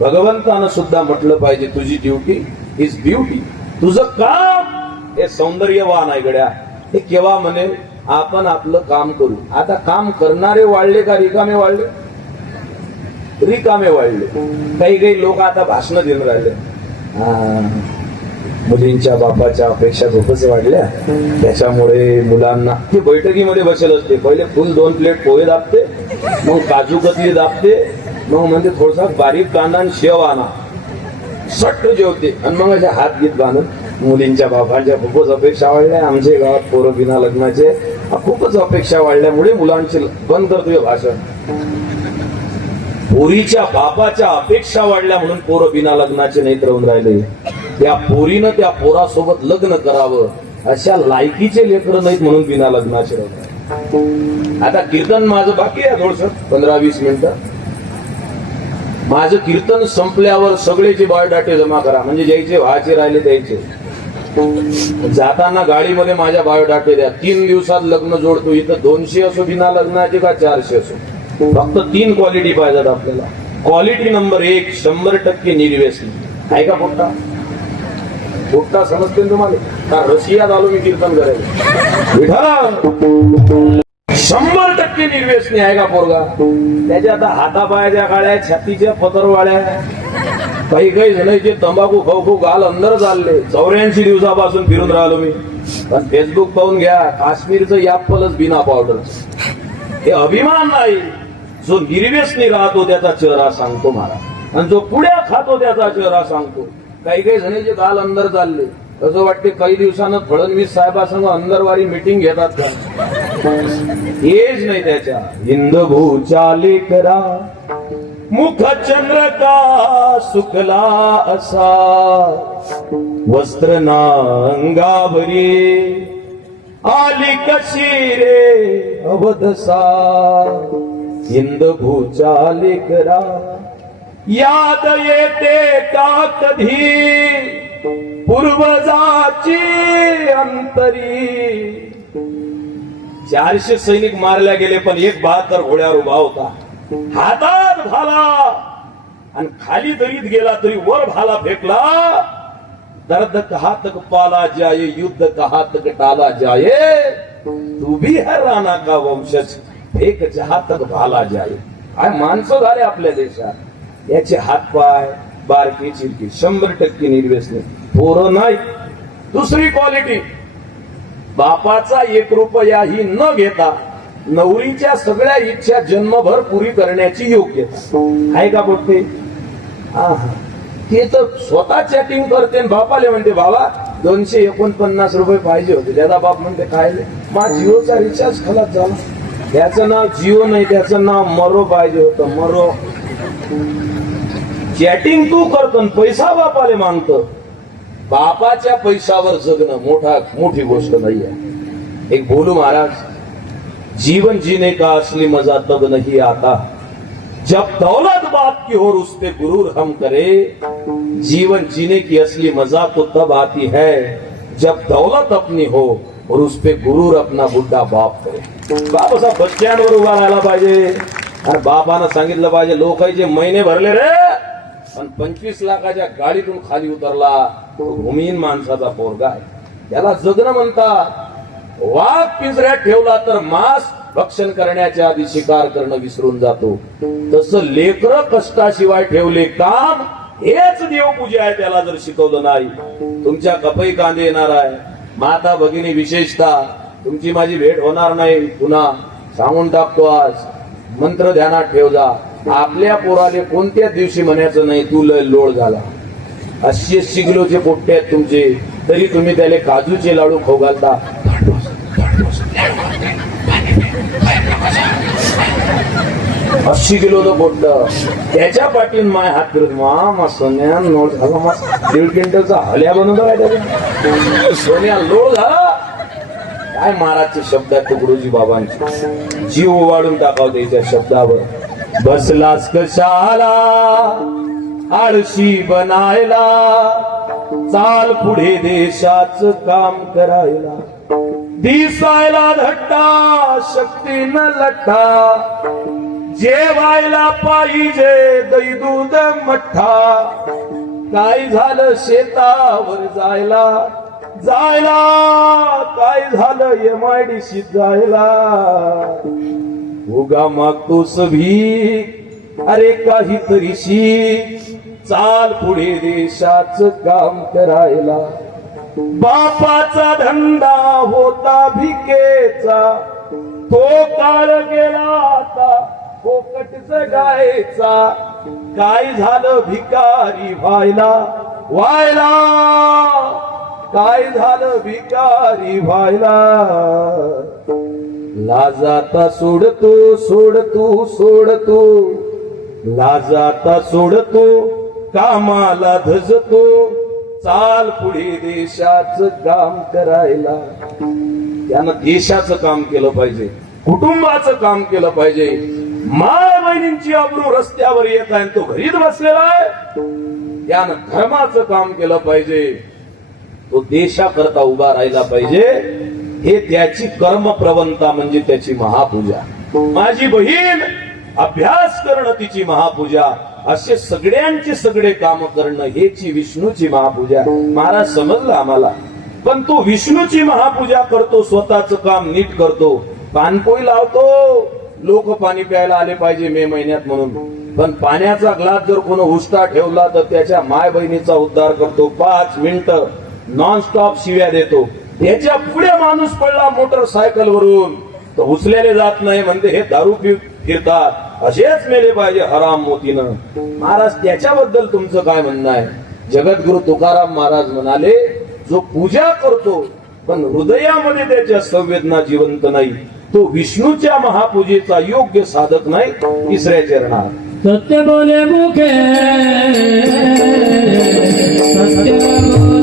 भगवंतानं सुद्धा म्हटलं पाहिजे, तुझी ड्युटी इज ब्युटी. तुझं काम हे सौंदर्यवान आहे गड्या. हे केव्हा म्हणे आपण आपलं काम करू. आता काम करणारे वाढले का रिकामे वाढले? रिकामे वाढले. काही काही लोक आता भाषण देऊन राहिले. मुलींच्या बापाच्या अपेक्षा खूपच वाढल्या, त्याच्यामुळे मुलांना ते बैठकीमध्ये बसेल असते. पहिले फुल 2 प्लेट पोहे दाबते, मग काजू कतली दाबते, मग म्हणजे थोडासा बारीक कांदा आणि शेव आणा, सट्ट जेवते आणि मग अशा हात गीत बांधत. मुलींच्या बापांच्या खूपच अपेक्षा वाढल्या. आमच्या गावात पोरं बिना लग्नाचे खूपच अपेक्षा वाढल्यामुळे मुलांचे बंद करतोय भाषण. पोरीच्या बापाच्या अपेक्षा वाढल्या म्हणून पोरं बिना लग्नाचे नाहीत राहून राहिले. त्या पोरीनं त्या पोरासोबत लग्न करावं अशा लायकीचे लेकरं नाहीत म्हणून बिना लग्नाचे राहतात. आता कीर्तन माझं बाकी आहे थोडस 15-20 मिनिटं. माझं कीर्तन संपल्यावर सगळेचे बायोडाटे जमा करा, म्हणजे ज्याचे व्हायचे राहिले त्याचे. जाताना गाडीमध्ये माझ्या बायोडाटे द्या. 3 दिवसात लग्न जोडतो. इथं 200 असो बिना लग्नाचे का 400 असो, फक्त 3 क्वालिटी पाहिजेत आपल्याला. Quality number 1 100% निर्व्यसनी. आहे का पोट्टा? पोट्टा समजते ना तुम्हाला? का रशियात आलो मी कीर्तन करायला? विठा 100% निर्व्यसनी आहे का पोरगा? त्याच्या आता हातापायाच्या काळ्या, छातीच्या पदरवाळ्या, काही काही जणांचे तंबाखू खाऊ गाल अंदर चालले. 84 दिवसापासून फिरून राहिलो मी. पण फेसबुक पाहून घ्या, काश्मीरचं याप्पलच बिना पावडर. हे अभिमान नाही. जो निर्व्यसनी राहतो त्याचा चेहरा सांगतो मला, आणि जो पुड्या खातो त्याचा चेहरा सांगतो. काही काही जणांचे गाल अंदर चालले. असं वाटते काही दिवसानं फडणवीस साहेबांसंग अंदरवारी मीटिंग घेतात का? हेच नाही त्याच्या. हिंदभूच्या लेकरा मुख चंद्र का सुकला असा, वस्त्र ना अंगाभरी आली कशी रे अवधसा. हिंदभूच्या लेकरा याद येते का कधी पूर्वजाची अंतरी. 400 सैनिक मारल्या गेले, पण एक 72 घोड्यावर उभा होता. हातात भाला आणि खाली दरीत गेला तरी वर भाला फेकला. दर्द कहा तक पाला जाये, युद्ध कहा तक टाला जाये, तू भी है राणा का वंशज, फेक जहा तक भाला जाये. काय माणसं झाले आपल्या देशात. याचे हातपाय बारकी चिरकी. 100% निर्व्यसनी पोरं नाही. दुसरी क्वालिटी, बापाचा 1 रुपयाही न घेता नवरीच्या सगळ्या इच्छा जन्मभर पुरी करण्याची योग्यता. आहे का बोलते? ते तर स्वतः चॅटिंग करते, बापाले म्हणते बाबा 249 रुपये पाहिजे होते. त्याचा बाप म्हणते काय मा जिओचा रिचार्ज खलास झाला. त्याचं नाव जिओ नाही, त्याचं नाव मरो पाहिजे होतं. मरो. चॅटिंग तू करतो, पैसा बापाले मागतो. बापाच्या पैशावर जगणं मोठी गोष्ट नाही आहे. एक बोलू महाराज, जीवन जीने का असली मजा तब नहीं आता, जब दौलत बाप की और उस पे गुरूर हम करे. जीवन जीने की असली मजा तो तब आती है जब दौलत अपनी हो और उस पे गुरूर अपना बुड्ढा बाप करे. बाप असा बस स्टँड वर उभा राहायला पाहिजे आणि बापानं सांगितलं पाहिजे लोकांचे महिने भरले रे, पण 25 लाखाच्या गाडीतून खाली उतरला तो भूमिहीन माणसाचा पोरगा आहे. त्याला जगणं म्हणतात. वाघ पिंजऱ्यात ठेवला तर मांस भक्षण करण्याच्या आधी शिकार करणं विसरून जातो. तसं लेकरं कष्टाशिवाय ठेवले काम हेच देवपूजा आहे. त्याला जर शिकवलं नाही, तुमच्या कपई कांदे येणार आहे. माता भगिनी विशेषतः तुमची माझी भेट होणार नाही. पुन्हा सांगून टाकतो आज, मंत्र ध्यानात ठेव जा. आपल्या पोराले कोणत्या दिवशी म्हणायचं नाही तू लय लोळ झाला. 80 किलोचे पोट्टे आहेत तुमचे, तरी तुम्ही त्याला काजूचे लाडू खाऊ घालता. 80 किलोचं पोट्ट त्याच्या पाठीन माय हात फिरत मा सोन्या लोळ झाला. मा 1.5 क्विंटलचा हल्या बनवतो काय त्याचा. सोन्या लोळ झाला. काय महाराजचे शब्द आहेत गुरुजी बाबांचे. जीव ओवाळून टाकाव त्याच्या शब्दावर. बसलास कशाला आळशी बनायला, चाल पुढे देशाचं काम करायला. दिसायला धट्टा शक्ती न लठ्ठा, जेवायला पाहिजे दही दूध मठ्ठा. काय झालं शेतावर जायला काय झालं MIDC जायला. उगा मागतोस भीक अरे काहीतरीशी चाल पुढे देशाचं काम करायला. बापाचा धंदा होता भिकेचा, तो काळ गेला आता फोकट जगायचा. काय झालं भिकारी व्हायला व्हायला, काय झालं भिकारी व्हायला. लाजाता सोडतो सोडतो सोडतो, लाजाता सोडतो कामाला धजतो. चाल पुढे देशाचं काम करायला. त्यानं देशाचं काम केलं पाहिजे, कुटुंबाचं काम केलं पाहिजे. माय बहिणींची अब्रू रस्त्यावर येत आहे, तो घरीच बसलेला आहे. त्यानं धर्माचं काम केलं पाहिजे, तो देशाकरता उभा राहिला पाहिजे. हे त्याची कर्मप्रवणता, म्हणजे त्याची महापूजा. माझी बहीण अभ्यास करणं तिची महापूजा. असे सगळ्यांचे सगळे काम करणं हेची विष्णूची महापूजा. महाराज समजलं आम्हाला. पण तो विष्णूची महापूजा करतो, स्वतःच काम नीट करतो. पानपोई लावतो, लोक पाणी प्यायला आले पाहिजे मे महिन्यात म्हणून. पण पाण्याचा ग्लास जर कोण उष्टा ठेवला तर त्याच्या माय बहिणीचा उद्धार करतो. 5 मिनिटं नॉनस्टॉप शिव्या देतो. त्याच्या पुढे माणूस पडला मोटरसायकल वरून तर उचलेले जात नाही, म्हणते हे दारू फिरतात, असेच मेले पाहिजे हराम मोतीनं. महाराज त्याच्याबद्दल तुमचं काय म्हणणं आहे? जगद्गुरु तुकाराम महाराज म्हणाले, जो पूजा करतो पण हृदयामध्ये त्याच्या संवेदना जिवंत नाही, तो विष्णूच्या महापूजेचा योग्य साधक नाही. तिसऱ्या चरणात सत्य बोले मुखे, सत्य बोले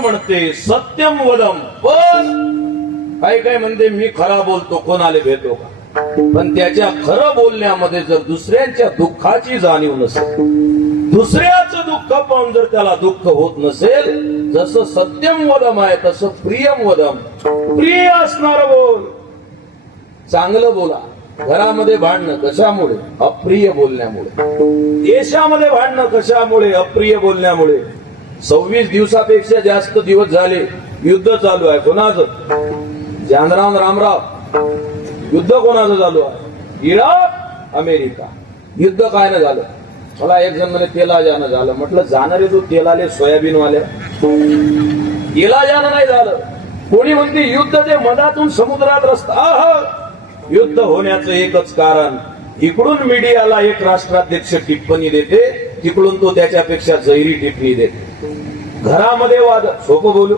म्हणते सत्यम वदम. पण काही काय म्हणते मी खरा बोलतो, कोणाला भेटो का. पण त्याच्या खरं बोलण्यामध्ये जर दुसऱ्यांच्या दुःखाची जाणीव नसेल, दुसऱ्याचं दुःख पाहून जर त्याला दुःख होत नसेल, जसं सत्यम वदम आहे तसं प्रियम वदम. प्रिय असणार बोल, चांगलं बोला. घरामध्ये भांडणं कशामुळे? अप्रिय बोलण्यामुळे. देशामध्ये भांडणं कशामुळे? अप्रिय बोलण्यामुळे. 26 दिवसापेक्षा जास्त दिवस झाले युद्ध चालू आहे. कोणाचं? जानराव रामराव. युद्ध कोणाचं चालू आहे? Iraq America. युद्ध काय ना झालं? मला एक जण म्हणे तेला जाणं झालं. म्हटलं जाणारे तो तेलाले सोयाबीन वाले, तेला जाणं नाही झालं. कोणी म्हणते युद्ध ते मधातून समुद्रात रस्ता. युद्ध होण्याचं एकच कारण, इकडून मीडियाला एक राष्ट्राध्यक्ष टिप्पणी देते, तिकडून तो त्याच्यापेक्षा जैरी टिप्पणी देते. घरामध्ये वाद. सोपं बोलू,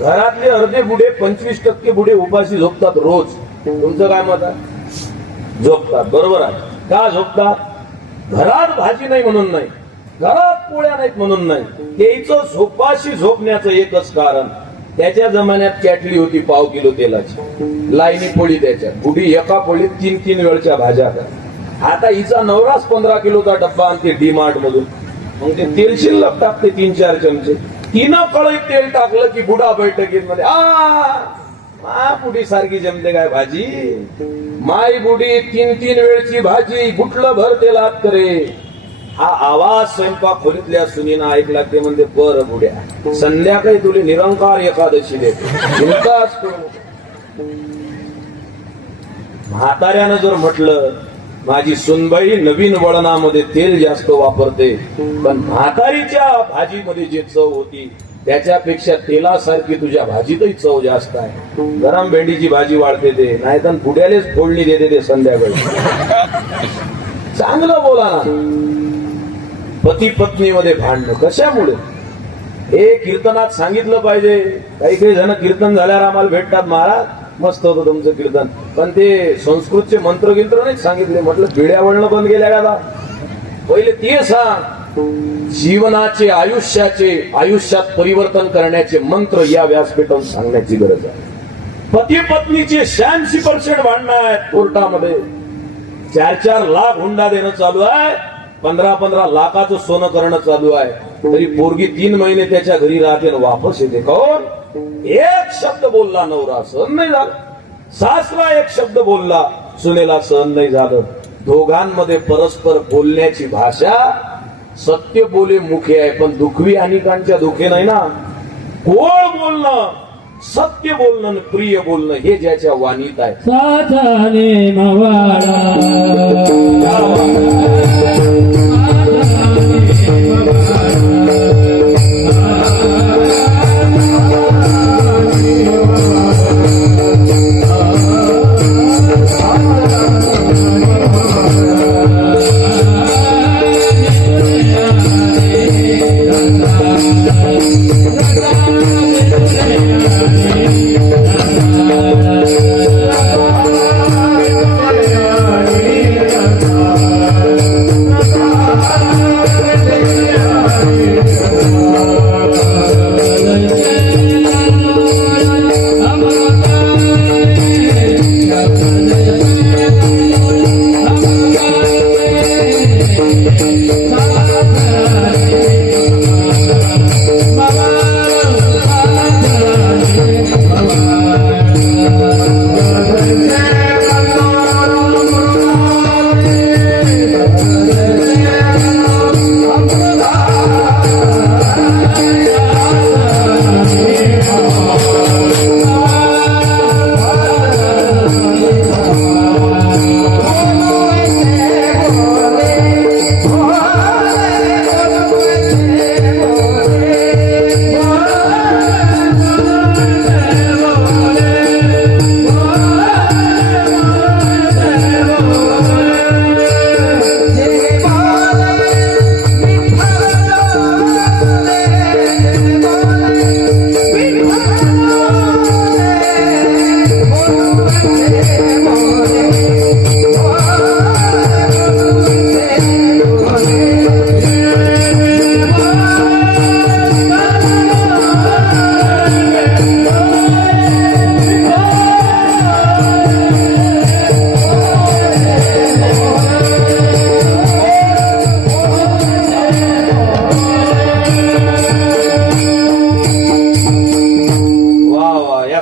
घरातले अर्धे बुडे 25% बुडे उपाशी झोपतात रोज. तुमचं काय मत आहे? झोपतात. बरोबर आहे. का झोपतात? घरात भाजी नाही म्हणून नाही, घरात पोळ्या नाहीत म्हणून नाही. त्याचं झोपाशी झोपण्याचं एकच कारण, त्याच्या जमान्यात कॅटली होती 1/2 किलो तेलाची, लाईनी पोळी त्याच्यात. बुडी एका पोळीत 3-3 वेळच्या भाज्या कर. आता हिचा नवराच 15 किलोचा डब्बा आणते डीमार्ट मधून. मग ते तेल शिल्लक टाकते 3-4 चमचे. 3 कळईत तेल टाकलं की बुडा बैठकीत मध्ये मा बुडी सारखी जमते काय भाजी? माई बुडी 3-3 वेळची भाजी गुटलं भर तेलात करे. हा आवाज स्वयंपाक खोलीतल्या सुनीनं ऐकला ते म्हणते बर बुड्या संध्याकाळी तुला निरंकार एकादशी देते. चिंताच करू नको. म्हाताऱ्यानं जर म्हटलं माझी सुनबाई नवीन वळणामध्ये तेल जास्त वापरते, पण म्हातारीच्या भाजीमध्ये जे चव होती त्याच्यापेक्षा तेलासारखी तुझ्या भाजीतही चव जास्त आहे. गरम भेंडीची भाजी वाढते ते, नाही तर पुढ्यालेच फोडणी देते ते संध्याकाळी. चांगलं बोला ना. पती पत्नीमध्ये भांडणं कशामुळे? हे कीर्तनात सांगितलं पाहिजे. काही काही जण कीर्तन झाल्यावर आम्हाला भेटतात, महाराज मस्त होतं तुमचं कीर्तन, पण ते संस्कृतचे मंत्र गिंत्र नाही सांगितले. म्हटलं पिढ्या वळणं बंद केल्या का? पहिले ते सांग. जीवनाचे आयुष्यात परिवर्तन करण्याचे मंत्र या व्यासपीठावर सांगण्याची गरज आहे. पती पत्नीचे 86% भांडणं आहेत कोर्टामध्ये. 4-4 लाख हुंडा देणं चालू आहे, 15-15 लाखाचं सोनं करणं चालू आहे. तरी पोरगी 3 महिने त्याच्या घरी राहते आणि वापस येते. कोण? एक शब्द बोलला नवरा सहन नाही झालं, सासरा एक शब्द बोलला सुनेला सहन नाही झालं. दोघांमध्ये परस्पर बोलण्याची भाषा सत्य बोले मुखे आहे, पण दुखवी अनेकांच्या दुखे नाही ना. गोड बोलणं, सत्य बोलणं, प्रिय बोलणं हे ज्याच्या वाणीत आहे. साथाने मवाळा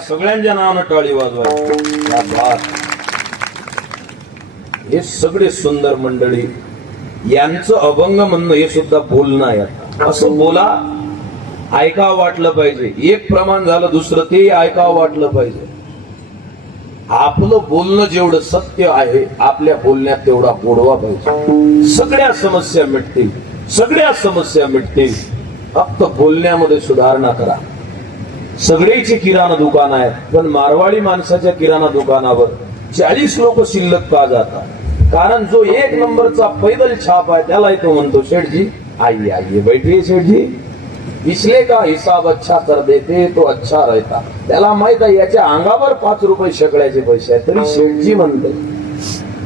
सगळ्यांच्या नावानं टाळी वाजवायची. हे सगळे सुंदर मंडळी यांचं अभंग म्हणणं हे सुद्धा बोलणं आहे. असं बोला, ऐकावं वाटलं पाहिजे. एक प्रमाण झालं, दुसरं ते ऐकावं वाटलं पाहिजे. आपलं बोलणं जेवढं सत्य आहे आपल्या बोलण्यात तेवढा गोडवा पाहिजे. सगळ्या समस्या मिटतील, सगळ्या समस्या मिटतील. फक्त बोलण्यामध्ये सुधारणा करा. सगळ्याचे किराणा दुकान आहे, पण मारवाडी माणसाच्या किराणा दुकानावर 40 लोक शिल्लक का जातात? कारण जो 1 नंबरचा पैदल छाप आहे त्याला तो म्हणतो शेठजी आइए आइए बैठिए शेठजी, इसले का हिसाब अच्छा कर देते तो अच्छा रहता. त्याला माहित आहे याच्या अंगावर 5 रुपये शेकड्याचे पैसे आहेत तरी शेठजी म्हणते.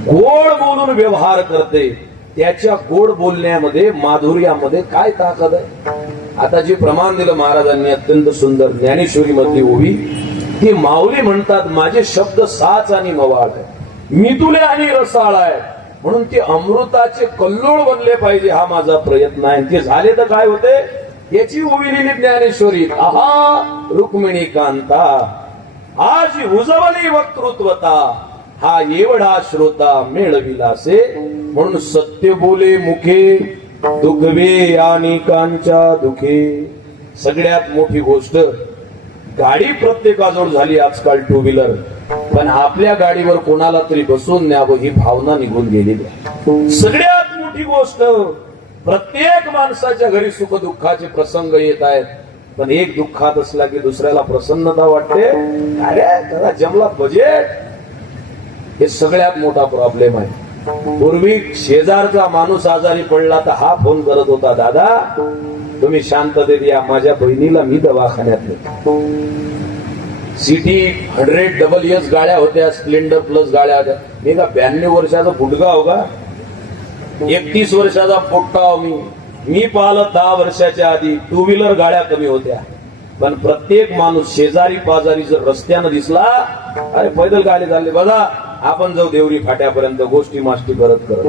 गोड बोलून व्यवहार करते. त्याच्या गोड बोलण्यामध्ये, माधुर्यामध्ये काय ताकद आहे? आता जे प्रमाण दिलं महाराजांनी अत्यंत सुंदर ज्ञानेश्वरी मधली ओवी, ती माऊली म्हणतात माझे शब्द साच आणि मवाळ आहे, मितुले आणि रसाळ आहे, म्हणून ते अमृताचे कल्लोळ बनले पाहिजे हा माझा प्रयत्न आहे. ते झाले तर काय होते? याची ओवी लिहिली ज्ञानेश्वरी. आहा रुक्मिणी कांता आज उजवली वक्तृत्वता हा एवढा श्रोता मेळविलासे म्हणून सत्य बोले मुखे दुखवे अनेकांच्या दुखे. सगळ्यात मोठी गोष्ट गाडी प्रत्येकाजवळ झाली आजकाल टू व्हीलर, पण आपल्या गाडीवर कोणाला तरी बसून न्यावं ही भावना निघून गेलेली आहे. सगळ्यात मोठी गोष्ट प्रत्येक माणसाच्या घरी सुख दुःखाचे प्रसंग येत आहेत, पण एक दुःखात असला की दुसऱ्याला प्रसन्नता वाटते. अरे त्याला जमला बजेट. हे सगळ्यात मोठा प्रॉब्लेम आहे. पूर्वी शेजारचा माणूस आजारी पडला तर हा फोन करत होता, दादा तुम्ही शांततेत या, माझ्या बहिणीला मी दवाखान्यात नेतो. सिटी 100 गाड्या होत्या, स्प्लेंडर प्लस गाड्या होत्या. मी का 92 वर्षाचा फुटगा हो का, 31 वर्षाचा पोट्टा हो मी पाहिलं 10 वर्षाच्या आधी टू व्हीलर गाड्या कमी होत्या, पण प्रत्येक माणूस शेजारी पाजारी जर रस्त्यानं दिसला, अरे पैदल गाडी झाले बघा, आपण जाऊ देवरी फाट्यापर्यंत गोष्टी माष्टी करत करत.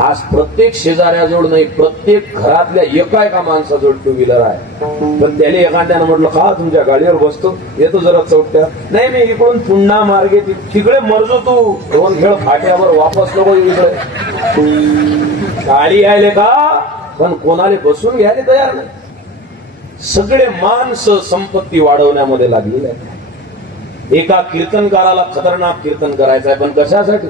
आज प्रत्येक शेजाऱ्याजवळ नाही, प्रत्येक घरातल्या एका माणसाजवळ टू व्हीलर आहे. पण त्याला एखाद्यानं म्हटलं का तुमच्या गाडीवर बसतो, येतो जरा चौकट्या, नाही मी इकडून पुन्हा मार्गे तिकडे मरजो, तू 2 खेळ फाट्यावर वापस नको इकडे. गाडी आले का, पण कोणाला बसून घ्यायला तयार नाही. सगळे माणसं संपत्ती वाढवण्यामध्ये लागलेले आहेत. एका कीर्तनकाराला खतरनाक कीर्तन करायचं आहे, पण कशासाठी?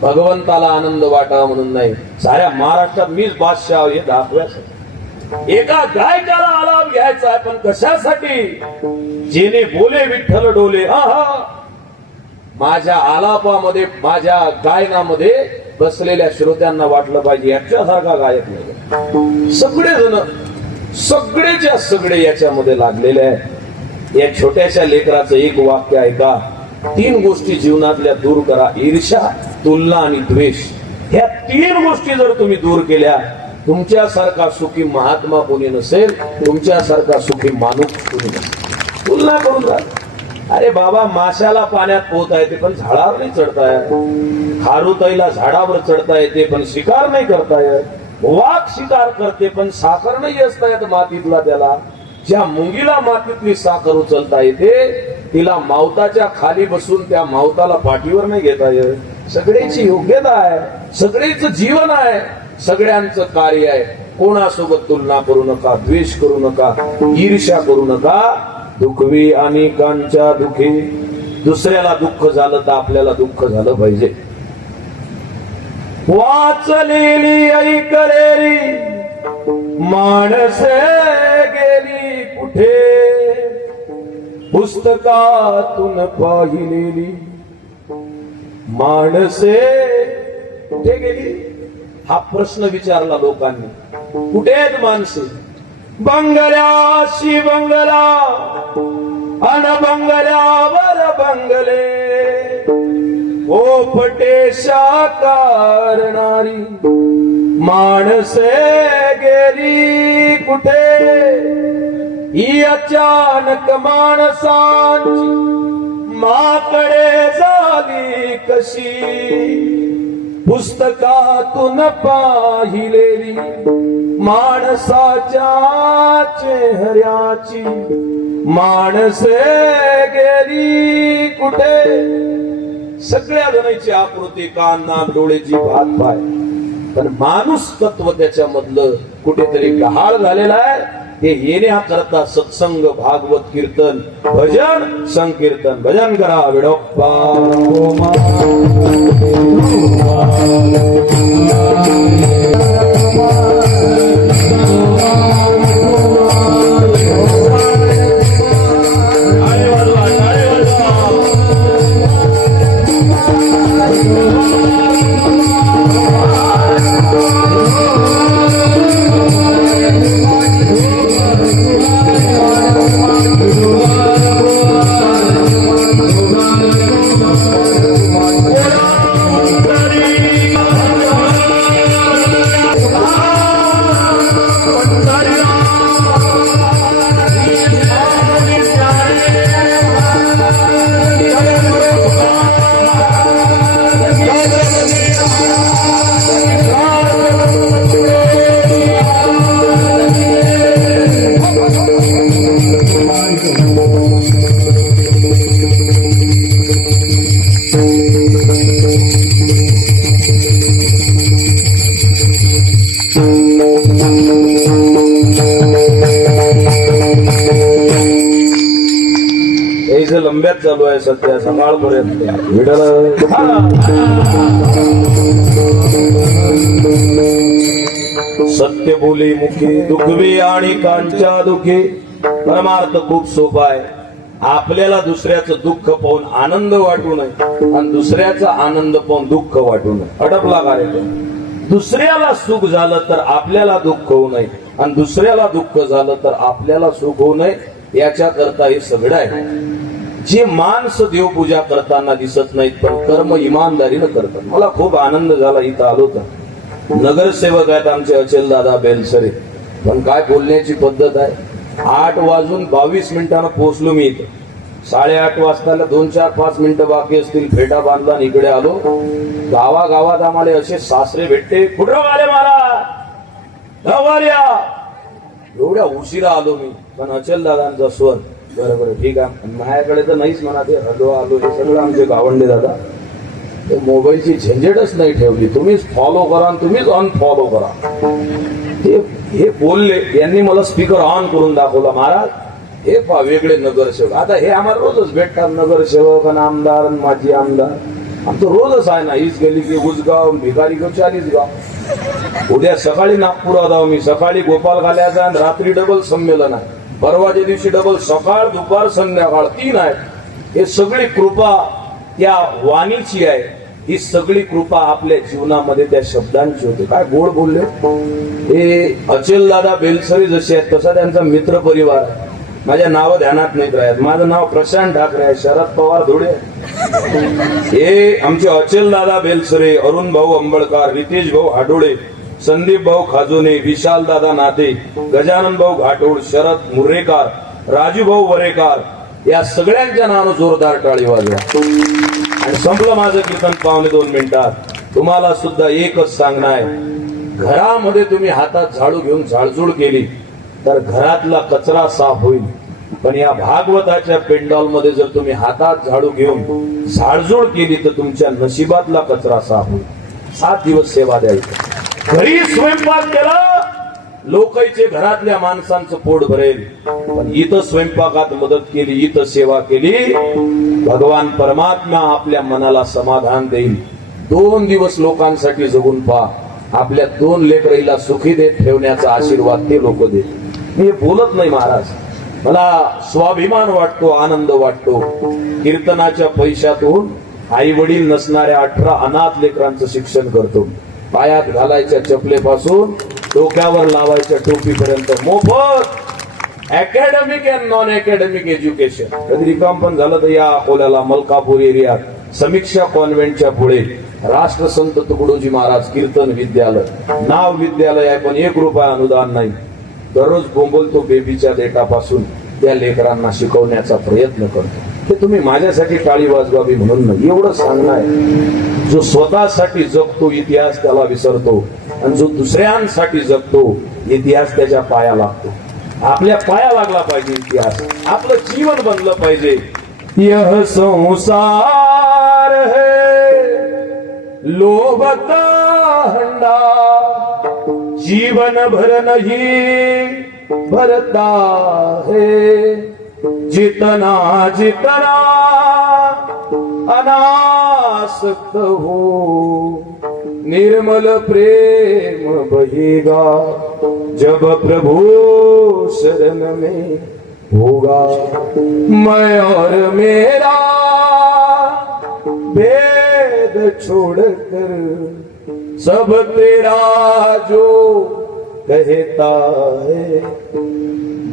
भगवंताला आनंद वाटावा म्हणून नाही, साऱ्या महाराष्ट्रात मीच बादशाह हे दाखवायचं. एका गायकाला आलाप घ्यायचा आहे, पण कशासाठी? जेने बोले विठ्ठल डोले. माझ्या आलापामध्ये माझ्या गायनामध्ये बसलेल्या श्रोत्यांना वाटलं पाहिजे याच्यासारखा गायक नाही. सगळेच्या सगळे याच्यामध्ये लागलेले आहे. या छोट्याशा लेकराचं एक वाक्य आहे का, 3 गोष्टी जीवनातल्या दूर करा, ईर्ष्या, तुलना आणि द्वेष. ह्या 3 गोष्टी जर तुम्ही दूर केल्या, तुमच्यासारखा सुखी महात्मा कोणी नसेल, तुमच्यासारखा सुखी माणूस कोणी नसेल. तुलना करून जा. अरे बाबा, माशाला पाण्यात पोहता येते पण झाडावर नाही चढता येत. खारुताईला झाडावर चढता येते पण शिकार नाही करता येत. वाघ शिकार करते पण साखर नाही असता येत मातीतला त्याला. ज्या मुंगीला मातीतली साखर उचलता येते, तिला मावताच्या खाली बसून त्या मावताला पाठीवर नाही घेता येत. सगळ्याची योग्यता आहे, सगळेच जीवन आहे, सगळ्यांचं कार्य आहे. कोणासोबत तुलना करू नका, द्वेष करू नका, ईर्ष्या करू नका. दुखवी अनेकांच्या दुखी. दुसऱ्याला दुःख झालं तर आपल्याला दुःख झालं पाहिजे. वाचलेली ऐकलेली माणसे गेली कुठे, पुस्तकातून पाहिलेली माणसे कुठे गेली? हा प्रश्न विचारला लोकांनी. कुठे आहेत माणसे? बंगल्याशी बंगला अन बंगल्यावर बंगले, पोपटेशा करणारी माणसे गेली कुठे? ही अचानक माणसांची माकडे झाली कशी, पुस्तकातून पाहिलेली माणसाच्या चेहऱ्याची माणसे गेली कुठे? सगळ्या जणांची आकृती, कान, नाक, डोळ्याची भात पाय, पण माणूस तत्व त्याच्यामधलं कुठेतरी गहाळ झालेला आहे. हे येण्याकरता सत्संग, भागवत, कीर्तन, भजन, संकीर्तन. भजन करा विडोप्पा. चालू आहे सध्या सकाळपर्यंत. विठ्ठल सत्य बोली मुखी दुखवी आणि कांच्या दुखी. परमार्थ खूप सोपा आहे. आपल्याला दुसऱ्याचं दुःख पाहून आनंद वाटू नये आणि दुसऱ्याचा आनंद पाहून दुःख वाटू नये. अटपला कार्यक्रम. दुसऱ्याला सुख झालं तर आपल्याला दुःख होऊ नये आणि दुसऱ्याला दुःख झालं तर आपल्याला सुख होऊ नये, याच्या करता हे सगळं आहे. जे माणसं देवपूजा करताना दिसत नाहीत पण कर्म इमानदारीनं करतात. मला खूप आनंद झाला इथं आलो तर. नगरसेवक आहेत आमचे अचलदादा बेलसरे, पण काय बोलण्याची पद्धत आहे. 8:22 पोहोचलो मी इथं. 8:30 वाजताला 2-4-5 मिनिटं बाकी असतील. फेटा बांधला आणि इकडे आलो. गावागावात आम्हाला असे सासरे भेटते. कुठं आले महाराज, एवढ्या उशिरा आलो मी, पण अचलदादांचा स्वर. बरोबर ठीक आहे. माझ्याकडे तर नाहीच म्हणा ते हलो आलो हे सगळं आमचे गावंडे दादा. ते मोबाईलची झंझटच नाही ठेवली. तुम्हीच फॉलो करा आणि तुम्हीच अनफॉलो करा. हे बोलले, यांनी मला स्पीकर ऑन करून दाखवला. महाराज हे पहा वेगळे नगरसेवक. आता हे आम्हाला रोजच भेटतात नगरसेवक आणि आमदार आणि माजी आमदार. आमचं रोजच आहे ना. हीच गेली की उजगाव, भिकारी गाव, 40 गाव. उद्या सकाळी नागपुरात आहो मी. सकाळी गोपाल घाल्याचा आणि रात्री डबल संमेलन आहे. परवाच्या दिवशी डबल सकाळ दुपार संध्याकाळ 3 आहे. हे सगळी कृपा त्या वाणीची आहे. ही सगळी कृपा आपल्या जीवनामध्ये त्या शब्दांची होते. काय गोड बोलले. हे अचलदादा बेलसरे जसे आहेत तसा त्यांचा मित्र परिवार आहे. माझ्या नाव ध्यानात नाही राहत. माझं नाव प्रशांत ठाकरे आहे. शरद पवार धुळे. हे आमचे अचलदादा बेलसरे, अरुण भाऊ अंबळकर, रितेश भाऊ हाडोळे, संदीप भाऊ खाजोने, विशाल दादा नाते, गजानन भाऊ घाटोळ, शरद मुर्रेकर, राजू भाऊ वरेकर, या सगळ्यांच्या नावानं जोरदार टाळी वाजवा. आणि संपलं माझं कीर्तन 1.25 मिनिटात. तुम्हाला सुद्धा एकच सांगणं आहे. घरामध्ये तुम्ही हातात झाडू घेऊन झाडझूड केली तर घरातला कचरा साफ होईल. पण या भागवताच्या पेंडॉल मध्ये जर तुम्ही हातात झाडू घेऊन झाडझूड केली तर तुमच्या नशिबातला कचरा साफ होईल. 7 दिवस सेवा द्यायची. घरी स्वयंपाक केला, लोकांचे घरातल्या माणसांचं पोट भरेल. पण इथं स्वयंपाकात मदत केली, इथं सेवा केली, भगवान परमात्मा आपल्या मनाला समाधान देईल. 2 दिवस लोकांसाठी जगून पहा. आपल्या 2 लेकराईला सुखी देत ठेवण्याचा आशीर्वाद ते लोक देत. मी बोलत नाही महाराज. मला स्वाभिमान वाटतो, आनंद वाटतो. कीर्तनाच्या पैशातून आई वडील नसणाऱ्या 18 अनाथ लेकरांचं शिक्षण करतो. पायात घालायच्या चपलेपासून डोक्यावर लावायच्या टोपीपर्यंत मोफत academic and non academic education. कधी रिकाम पण झालं तर या अकोल्याला मलकापूर एरियात समीक्षा कॉन्व्हेंटच्या पुढे राष्ट्रसंत तुकडोजी महाराज कीर्तन विद्यालय. नाव विद्यालय आहे पण 1 रुपया अनुदान नाही. दररोज बोंबलतो बेबीच्या डेटापासून त्या लेकरांना शिकवण्याचा प्रयत्न करतो. हे तुम्ही माझ्यासाठी टाळी वाजवावी म्हणून नाही. एवढं सांगणं आहे. जो स्वतःसाठी जगतो इतिहास त्याला विसरतो आणि जो दुसऱ्यांसाठी जगतो इतिहास त्याच्या पाया लागतो. आपल्या पाया लागला पाहिजे इतिहास. आपलं जीवन बनलं पाहिजे. यह संसार है लोभता हंडा, जीवन भर नहीं भरता है, जितना जितना अनासक्त हो, निर्मल प्रेम बहेगा जब प्रभु शरण में होगा। मैं और मेरा भेद छोड़कर सब तेरा जो कहता है।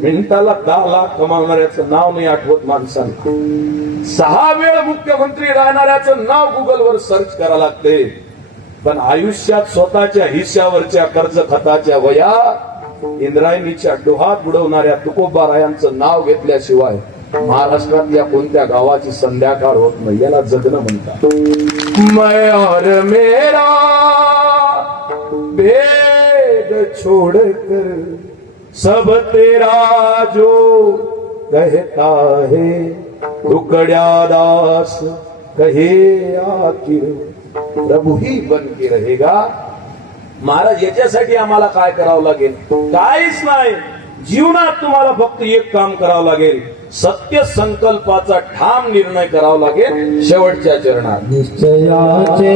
मिनिटाला 10 लाख कमावणाऱ्याचं नाव नाही आठवत माणसांना. 6 वेळ मुख्यमंत्री राहणाऱ्याचं नाव गुगलवर सर्च करावं लागते. पण आयुष्यात स्वतःच्या हिश्श्यावरच्या कर्ज खताच्या वया इंद्रायणीच्या डोहात बुडवणाऱ्या तुकोबारायांचं नाव घेतल्याशिवाय महाराष्ट्रातल्या कोणत्या गावाची संध्याकाळ होत नाही. याला जगणं म्हणतात. मैं और मेरा भेद छोड़कर सब तेरा जो कहता है, टुकड्या दास कहे आखिर प्रभु ही बन के रहेगा। महाराज याच्यासाठी आम्हाला काय करावं लागेल? काहीच नाही. जीवनात तुम्हाला फक्त एक काम करावं लागेल, सत्य संकल्पाचा ठाम निर्णय करावा लागेल शेवटच्या चरणात. निश्चयाचे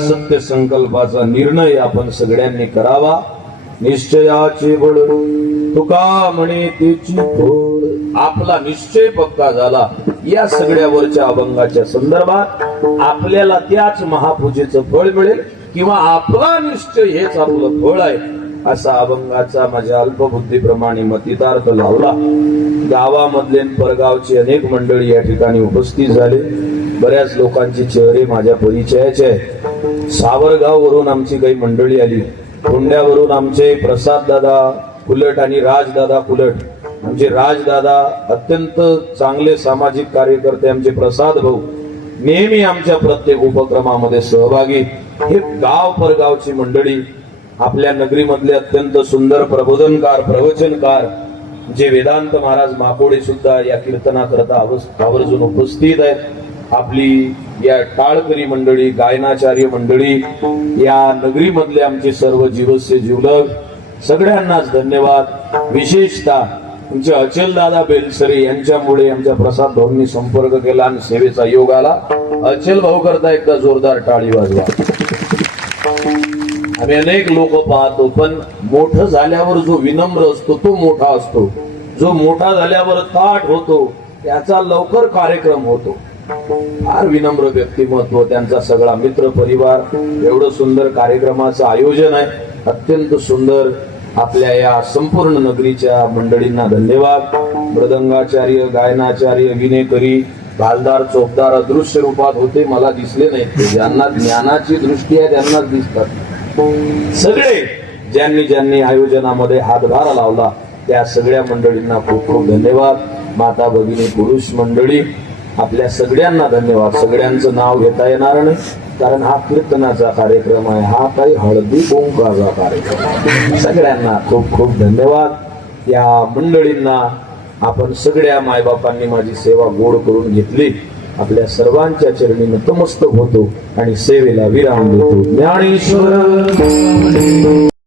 सत्य संकल्पाचा निर्णय आपण सगळ्यांनी करावा. निश्चयाचे बळ तुका म्हणे तेची खोड. आपला निश्चय पक्का झाला. या सगळ्या वरच्या अभंगाच्या संदर्भात आपल्याला त्याच महापूजेचं फळ मिळेल किंवा आपला निश्चय हेच आपलं फळ आहे असा अभंगाचा माझ्या अल्पबुद्धीप्रमाणे मतितार्थ लावला. गावामधले परगावची अनेक मंडळी या ठिकाणी उपस्थित झाले. बऱ्याच लोकांचे चेहरे माझ्या परिचयाचे आहेत. सावरगाव वरून आमची काही मंडळी आली. कोंड्यावरून आमचे प्रसाद दादा कुलट आणि राजदादा कुलट. आमचे राजदादा अत्यंत चांगले सामाजिक कार्यकर्ते. आमचे प्रसाद भाऊ नेहमी आमच्या प्रत्येक उपक्रमामध्ये सहभागी. हे गाव परगावची मंडळी आपल्या नगरीमधले अत्यंत सुंदर प्रबोधनकार प्रवचनकार जे वेदांत महाराज माकोडे सुद्धा या कीर्तनाकरता आवर्जून उपस्थित आहेत. आपली या टाळकरी मंडळी गायनाचार्य मंडळी या नगरीमधले आमचे सर्व जीवस्य जीवलग सगळ्यांनाच धन्यवाद. विशेषतः तुमचे अचल दादा बेलसरे यांच्यामुळे आमच्या प्रसाद भाऊंनी संपर्क केला आणि सेवेचा योग आला. अचल भाऊ करता एकदा जोरदार टाळी वाजवा. आम्ही अनेक लोक पाहतो पण मोठं झाल्यावर जो विनम्र असतो तो मोठा असतो. जो मोठा झाल्यावर ताठ होतो त्याचा लवकर कार्यक्रम होतो. फार विनम्र व्यक्तिमत्व त्यांचा सगळा मित्र परिवार. एवढं सुंदर कार्यक्रमाचं आयोजन आहे. अत्यंत सुंदर. आपल्या या संपूर्ण नगरीच्या मंडळींना धन्यवाद. मृदंगाचार्य गायनाचार्य विनेकरी भालदार चोपदार अदृश्य रूपात होते मला दिसले नाही. ज्यांना ज्ञानाची दृष्टी आहे त्यांनाच दिसतात. सगळे ज्यांनी आयोजनामध्ये हातभार लावला त्या सगळ्या मंडळींना खूप खूप धन्यवाद. माता भगिनी पुरुष मंडळी आपल्या सगळ्यांना धन्यवाद. सगळ्यांचं नाव घेता येणार नाही कारण हा कीर्तनाचा कार्यक्रम आहे. हा काही हळदी कुंकवाचा कार्यक्रम आहे. सगळ्यांना खूप खूप धन्यवाद. या मंडळींना आपण सगळ्या मायबापांनी माझी सेवा गोड करून घेतली. आपल्या सर्वांच्या चरणी नतमस्तक होतो आणि सेवेला विराम देतो. ज्ञानेश्वर